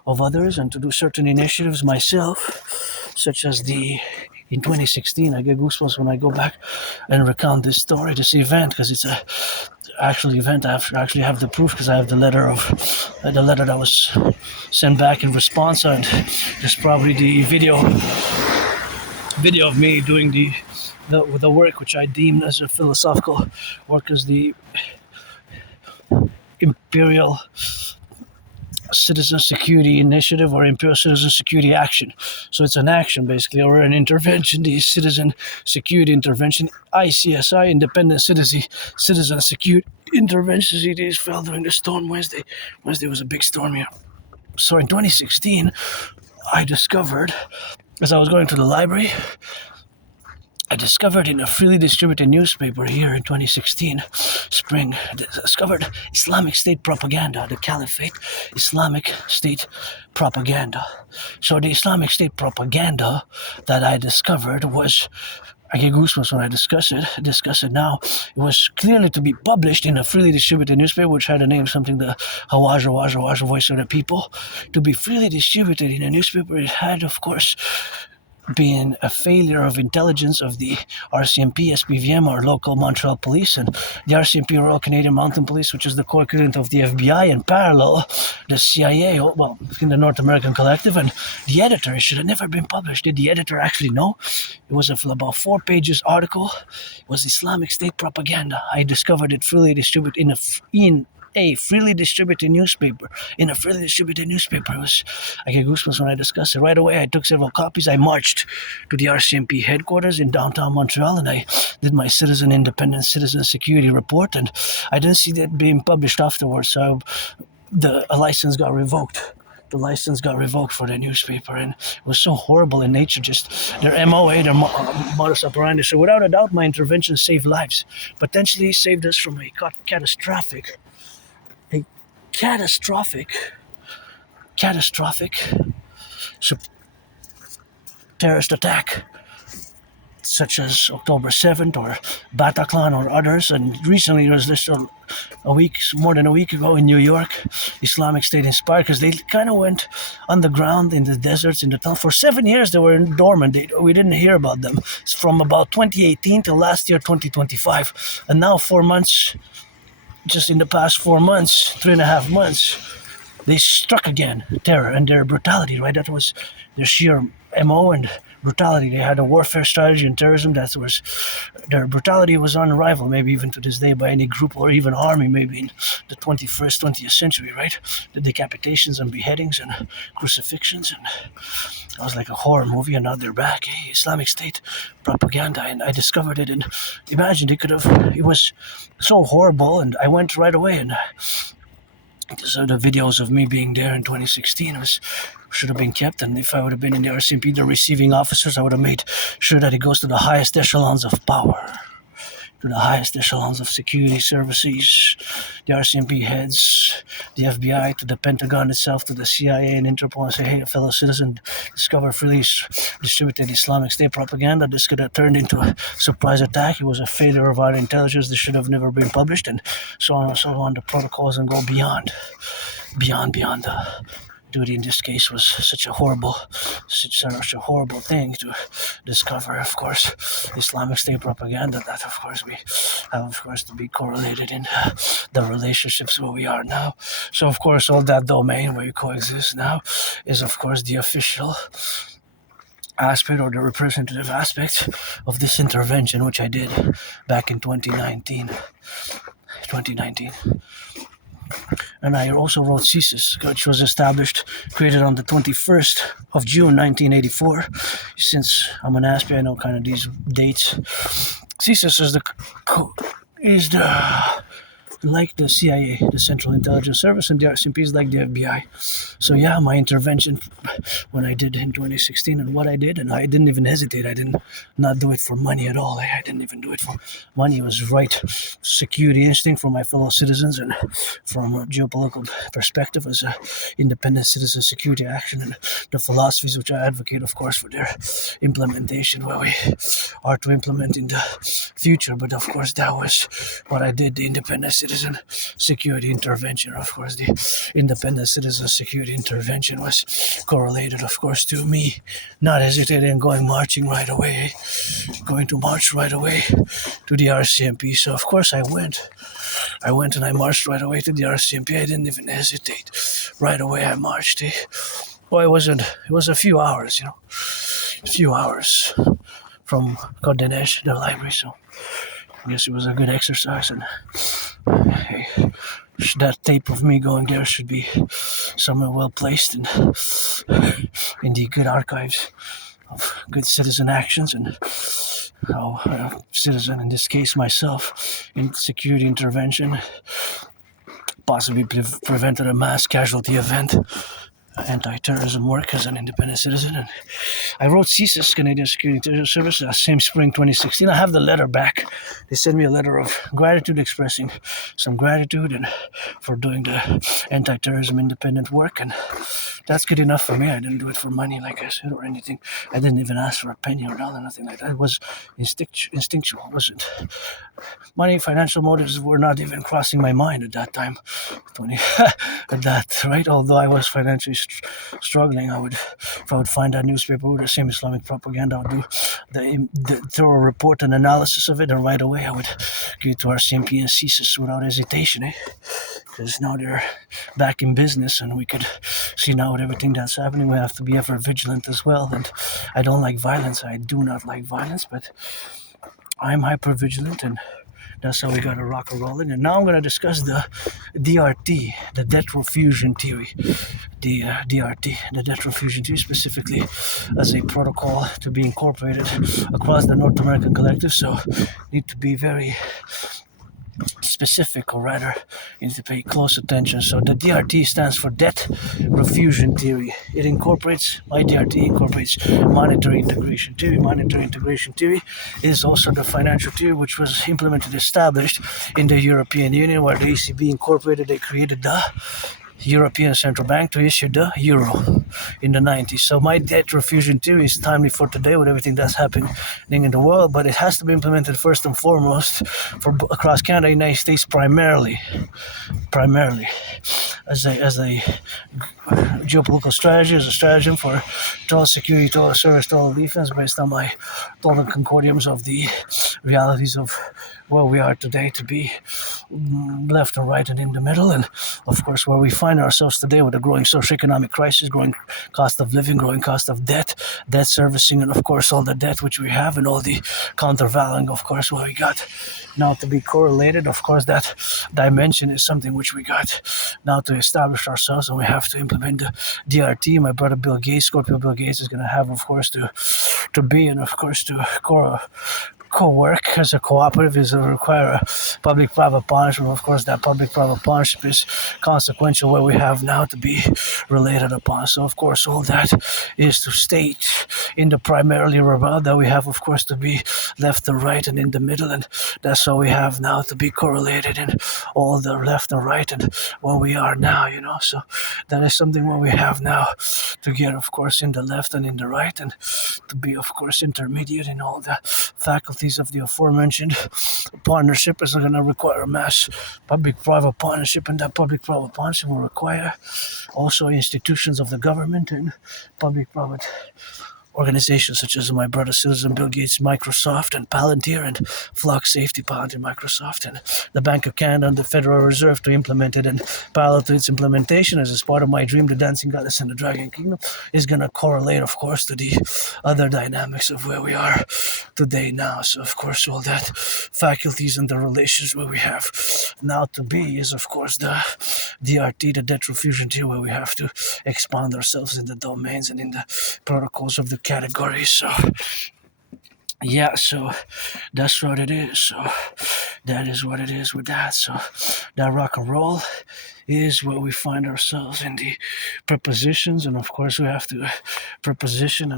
of others and to do certain initiatives myself, such as in 2016, I get goosebumps when I go back and recount this story, this event, because it's a actual event. I actually have the proof because I have the letter that was sent back in response, and there's probably the video of me doing the work which I deemed as a philosophical work, as the Imperial Citizen Security Initiative or Imperial Citizen Security Action. So it's an action basically, or an intervention, the Citizen Security Intervention, ICSI, Independent Citizen Security Intervention. CDs fell during the storm Wednesday. Wednesday was a big storm here. So in 2016, I discovered, as I was going to the library, I discovered in a freely distributed newspaper here in 2016 spring, discovered Islamic State propaganda, the Caliphate Islamic State propaganda. So the Islamic State propaganda that I discovered was, I get goosebumps when I discuss it now. It was clearly to be published in a freely distributed newspaper, which had a name, something the Hawaja Voice of the People. To be freely distributed in a newspaper, it had, of course, been a failure of intelligence of the RCMP, SPVM, or local Montreal police, and the RCMP, Royal Canadian Mounted Police, which is the co-equivalent of the FBI, and parallel, the CIA, in the North American Collective. And the editor, it should have never been published. Did the editor actually know? It was about 4 pages article. It was Islamic State propaganda. I discovered it freely distributed in a freely distributed newspaper. In a freely distributed newspaper, I get goosebumps when I discuss it. Right away, I took several copies. I marched to the RCMP headquarters in downtown Montreal, and I did my independent citizen security report, and I didn't see that being published afterwards, so the license got revoked. The license got revoked for the newspaper, and it was so horrible in nature, just their MOA, their modus operandi. So without a doubt, my intervention saved lives, potentially saved us from a catastrophic terrorist attack, such as October 7th or Bataclan or others. And recently there was this more than a week ago in New York, Islamic State inspired, because they kind of went underground in the deserts, in the tunnel. For 7 years they were dormant. We didn't hear about them. It's from about 2018 to last year, 2025. And now 4 months, just in the past 4 months, 3.5 months, they struck again. Terror and their brutality, right? That was their sheer MO and brutality. They had a warfare strategy and terrorism. That was their brutality was unrivaled, maybe even to this day, by any group or even army, maybe in the 21st, 20th century, right? The decapitations and beheadings and crucifixions, and it was like a horror movie. And now they're back. Islamic State propaganda, and I discovered it. And imagine it was so horrible, and I went right away, and so the videos of me being there in 2016 should have been kept, and if I would have been in the RCMP, the receiving officers, I would have made sure that it goes to the highest echelons of power, to the highest echelons of security services, the RCMP heads, the FBI, to the Pentagon itself, to the CIA and Interpol, and say, hey, a fellow citizen discovered freely distributed Islamic State propaganda. This could have turned into a surprise attack. It was a failure of our intelligence. This should have never been published, and so on and so on. The protocols and go beyond the duty. In this case was such a horrible thing to discover. Of course, Islamic State propaganda, that of course we have, of course, to be correlated in the relationships where we are now. So of course, all that domain where you coexist now is of course the official aspect or the representative aspect of this intervention, which I did back in 2019. And I also wrote CISIS, which was created on the 21st of June 1984. Since I'm an Aspie, I know kind of these dates. CISIS is like the CIA, the Central Intelligence Service, and the RCMP is like the FBI. So yeah, my intervention when I did in 2016 and what I did, and I didn't even hesitate. I did not do it for money at all. I didn't even do it for money. It was right security instinct for my fellow citizens, and from a geopolitical perspective as an independent citizen security action, and the philosophies which I advocate, of course, for their implementation, where we are to implement in the future. But of course, that was what I did, the independent citizen security intervention. Of course, the independent citizen security intervention was correlated, of course, to me not hesitating, going to march right away to the RCMP. So of course I went and I marched right away to the RCMP. I didn't even hesitate. Right away I marched. Well, it was a few hours, from Codenesh, the library. So I guess it was a good exercise, and hey, that tape of me going there should be somewhere well placed in the good archives of good citizen actions, and how a citizen, in this case myself, in security intervention possibly prevented a mass casualty event, anti-terrorism work as an independent citizen. And I wrote CSIS, Canadian Security Service, same spring 2016. I have the letter back. They sent me a letter of gratitude, expressing some gratitude and for doing the anti-terrorism independent work, and that's good enough for me. I didn't do it for money, like I said, or anything. I didn't even ask for a penny or dollar, nothing like that. It was instinctual. It wasn't money. Financial motives were not even crossing my mind at that time. At that, right? Although I was financially struggling, if I would find that newspaper with the same Islamic propaganda, I would do the thorough report and analysis of it, and right away I would give it to our CMP and CSIS without hesitation, because now they're back in business, and we could see now with everything that's happening, we have to be ever vigilant as well. And I don't like violence. I do not like violence, but I'm hyper vigilant and That's how we got to rock and rolling. And now I'm going to discuss the DRT, the debt refusion theory. The DRT, the debt refusion theory, specifically as a protocol to be incorporated across the North American Collective. So need to be very specific, or rather, you need to pay close attention. So the DRT stands for debt refusion theory. It incorporates, my DRT incorporates monetary integration theory. Monetary integration theory is also the financial theory which was established in the European Union, where the ECB incorporated, they created the European Central Bank to issue the euro in the 90s. So my debt refusion theory is timely for today with everything that's happening in the world, but it has to be implemented first and foremost for across Canada, United States, primarily as a geopolitical strategy, as a stratagem for total security, total service, total defense, based on my total concordiums of the realities of where we are today, to be left and right and in the middle, and of course where we find ourselves today with a growing socioeconomic crisis, growing cost of living, growing cost of debt servicing, and of course all the debt which we have, and all the countervailing, of course, what we got now to be correlated. Of course, that dimension is something which we got now to establish ourselves, and we have to implement the DRT. My brother Bill Gates, Scorpio Bill Gates, is going to have, of course, to be, and of course to co-work as a cooperative is to require a public-private partnership. Of course, that public-private partnership is consequential where we have now to be related upon. So, of course, all that is to state in the primarily rebel that we have, of course, to be left and right and in the middle, and that's what we have now to be correlated in all the left and right and where we are now, So that is something what we have now to get, of course, in the left and in the right, and to be, of course, intermediate in all the faculties of the aforementioned partnership is going to require a mass public-private partnership, and that public-private partnership will require also institutions of the government and public-private organizations such as my brother Citizen, Bill Gates, Microsoft, and Palantir, and Flock Safety, Palantir, Microsoft, and the Bank of Canada and the Federal Reserve to implement it. And parallel to its implementation, as part of my dream, the Dancing Goddess and the Dragon Kingdom is going to correlate, of course, to the other dynamics of where we are today now. So, of course, all that faculties and the relations where we have now to be is, of course, the DRT, the debt refusion theory, where we have to expand ourselves in the domains and in the protocols of the categories. So yeah, so that's what it is. So that is what it is with that. So that rock and roll is where we find ourselves in the prepositions, and of course we have to preposition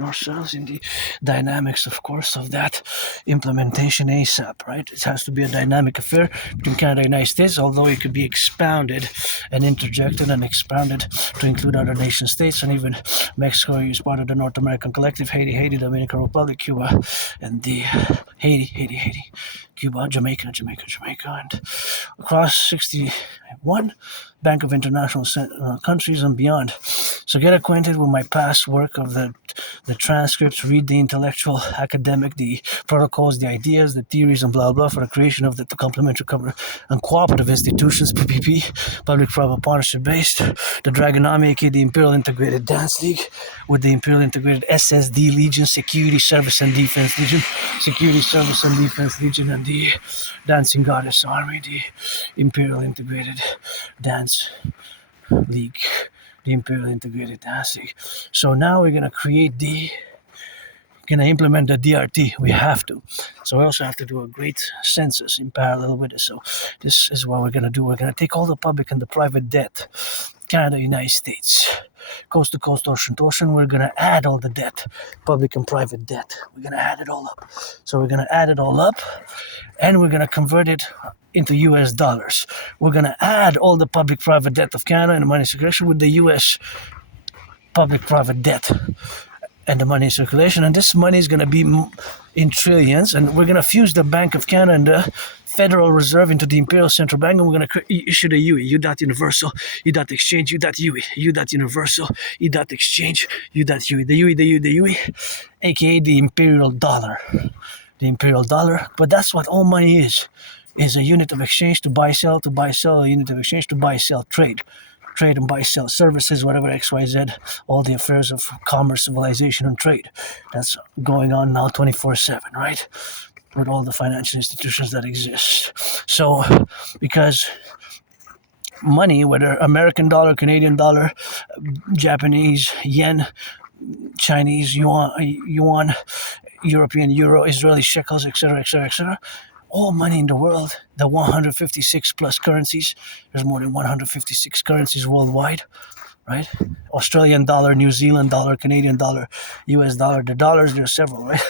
ourselves in the dynamics, of course, of that implementation ASAP, right? It has to be a dynamic affair between Canada and the United States, although it could be expanded and interjected and expanded to include other nation states, and even Mexico is part of the North American Collective, Haiti, Dominican Republic, Cuba, and the Haiti, Cuba, Jamaica, and across 61 Bank of International countries and beyond. So get acquainted with my past work of the transcripts, read the intellectual, academic, the protocols, the ideas, the theories, and blah blah for the creation of the complementary and cooperative institutions, PPP, public-private partnership based, the Dragon Army, aka the Imperial Integrated Dance League, with the Imperial Integrated SSD Legion, Security Service and Defense Legion, and the Dancing Goddess Army, the Imperial Integrated Dance League, the Imperial Integrated Dance League. So now we're going to implement the DRT. We have to. So we also have to do a great census in parallel with it. So this is what we're going to do. We're going to take all the public and the private debt, Canada, United States, coast to coast, ocean to ocean. We're going to add all the debt, public and private debt. We're going to add it all up. So we're going to add it all up, and we're going to convert it into US dollars. We're going to add all the public-private debt of Canada and the money circulation with the US public-private debt and the money circulation. And this money is going to be in trillions, and we're going to fuse the Bank of Canada and the Federal Reserve into the Imperial Central Bank, and we're going to issue the UE, U.Universal, U.Exchange, U.UE, U.Universal, U.Exchange, U.UE, the UE, aka the Imperial Dollar. The Imperial Dollar, but that's what all money is a unit of exchange to buy, sell, a unit of exchange to buy, sell, trade and buy, sell, services, whatever, XYZ, all the affairs of commerce, civilization, and trade. That's going on now 24/7, right? with all the financial institutions that exist. So, because money, whether American dollar, Canadian dollar, Japanese yen, Chinese yuan, European euro, Israeli shekels, etc., etc., etc., all money in the world, the 156 plus currencies, there's more than 156 currencies worldwide, right? Australian dollar, New Zealand dollar, Canadian dollar, US dollar. The dollars, there are several, right?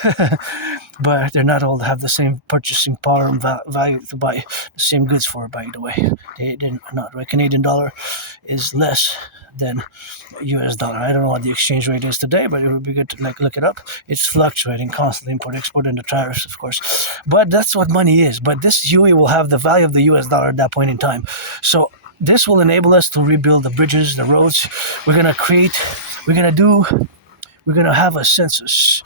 But they're not all have the same purchasing power and value to buy the same goods for, by the way. They're not, right? Canadian dollar is less than US dollar. I don't know what the exchange rate is today, but it would be good to look it up. It's fluctuating constantly, import, export, and the tariffs, of course. But that's what money is. But this UE will have the value of the US dollar at that point in time. So this will enable us to rebuild the bridges, the roads. We're gonna have a census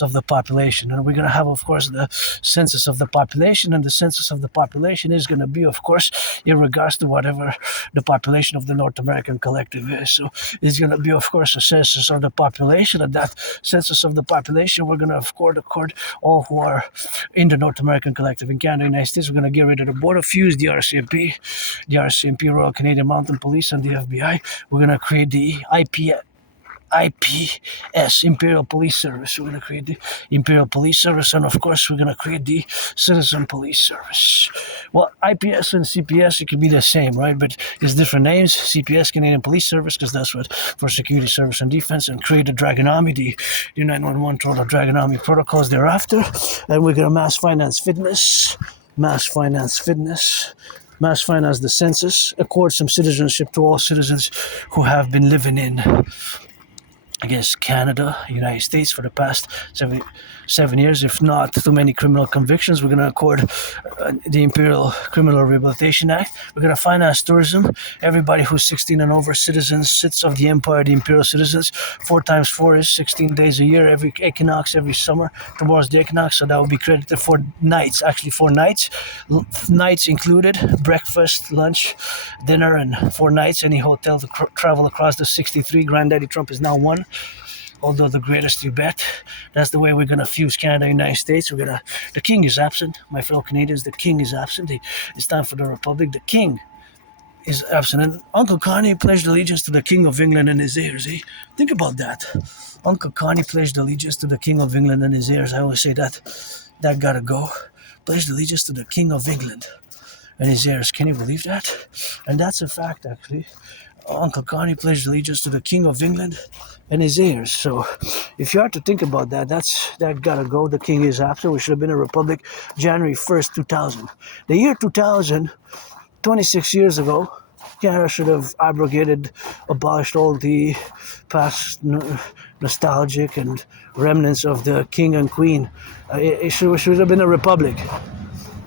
of the population, and we're going to have, of course, the census of the population, and the census of the population is going to be, of course, in regards to whatever the population of the North American Collective is. So it's going to be, of course, a census of the population, and that census of the population, we're going to, of course, accord all who are in the North American Collective. In Canada, United States, we're going to get rid of the Border Fuse, the RCMP, Royal Canadian Mounted Police, and the FBI. We're going to create the IPS, Imperial Police Service. We're going to create the Imperial Police Service, and of course, we're going to create the Citizen Police Service. Well, IPS and CPS, it could be the same, right? But there's different names. CPS, Canadian Police Service, because that's what for security, service, and defense, and create the Dragon Army, the 911 total Dragon Army protocols thereafter. And we're going to mass finance the census, accord some citizenship to all citizens who have been living in, I guess, Canada, United States for the past 7 years, if not too many criminal convictions. We're going to accord the Imperial Criminal Rehabilitation Act. We're going to finance tourism. Everybody who's 16 and over, citizens of the Empire, the Imperial citizens. 4 times 4 is 16 days a year, every equinox, every summer. Tomorrow's the equinox, so that will be credited for nights, actually 4 nights. Nights included, breakfast, lunch, dinner, and 4 nights. Any hotel to travel across the 63. Granddaddy Trump is now 1. Although the greatest you bet. That's the way we're going to fuse Canada and United States. The king is absent, my fellow Canadians. The king is absent. It's time for the Republic. The king is absent. And Uncle Connie pledged allegiance to the King of England and his heirs. Think about that. Uncle Connie pledged allegiance to the King of England and his heirs. I always say that gotta go. Pledged allegiance to the King of England and his heirs. Can you believe that? And that's a fact, actually. Uncle Connie pledged allegiance to the King of England and his heirs. So if you are to think about that, that gotta go. The king is absent. We should have been a republic January 1st, 2000. The year 2000, 26 years ago, Canada should have abolished all the past nostalgic and remnants of the king and queen. It should have been a republic.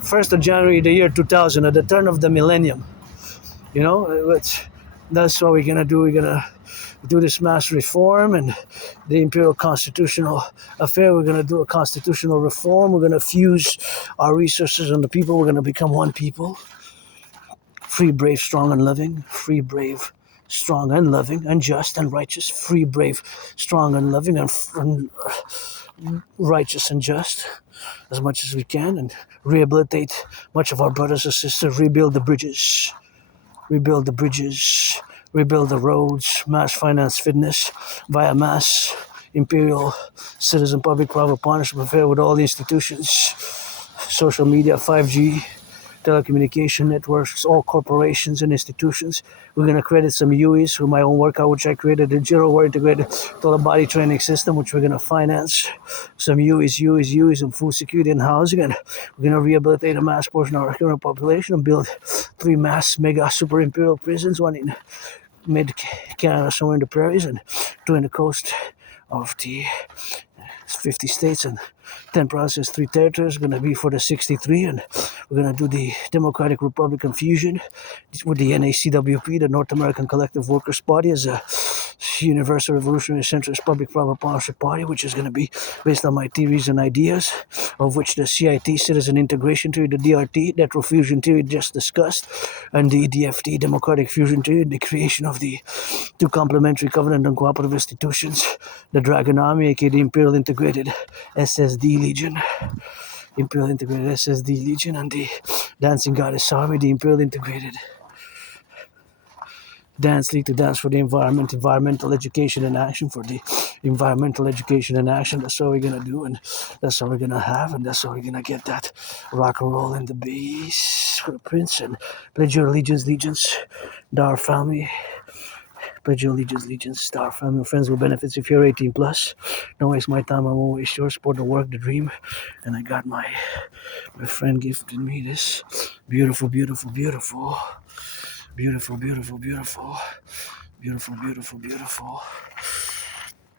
1st of January, the year 2000, at the turn of the millennium. You know, that's what we're going to do. We're going to do this mass reform and the imperial constitutional affair. We're going to do a constitutional reform. We're going to fuse our resources and the people. We're going to become one people. Free, brave, strong, and loving. Free, brave, strong, and loving, and just and righteous. Free, brave, strong, and loving, and righteous and just as much as we can. And rehabilitate much of our brothers and sisters. Rebuild the bridges. Rebuild the roads, mass finance fitness via mass imperial citizen public-private partnership affair with all the institutions, social media, 5G, telecommunication networks, all corporations and institutions. We're going to credit some UEs through my own workout, which I created, the Zero Integrated Total Body Training System, which we're going to finance. Some UEs, and food security and housing. And we're going to rehabilitate a mass portion of our current population and build 3 mass mega super imperial prisons, one in mid-Canada, somewhere in the prairies, and 2 in the coast of the 50 states and 10 provinces, 3 territories. Going to be for the 63, and we're going to do the Democratic Republican fusion with the NACWP, the North American Collective Workers' Party, as a Universal Revolutionary Centrist Public-Private Partnership Party, which is going to be based on my theories and ideas, of which the CIT, Citizen Integration Theory, the DRT, Network Fusion Theory just discussed, and the DFT, Democratic Fusion Theory, the creation of the 2 complementary covenant and cooperative institutions, the Dragon Army, aka the Imperial Integrated SSD Legion, Imperial Integrated SSD Legion, and the Dancing Goddess Army, the Imperial Integrated Dance League to dance for the environment, environmental education and action for the environmental education and action. That's what we're gonna do, and that's what we're gonna have, and that's how we're gonna get that rock and roll in the base for the prince. And pledge your allegiance, Dar family. Pledge your allegiance, Star family. Friends with benefits if you're 18 plus. Don't waste my time, I won't waste yours. Support the work, the dream. And I got my friend gifted me this beautiful, beautiful, beautiful, beautiful, beautiful, beautiful, beautiful, beautiful, beautiful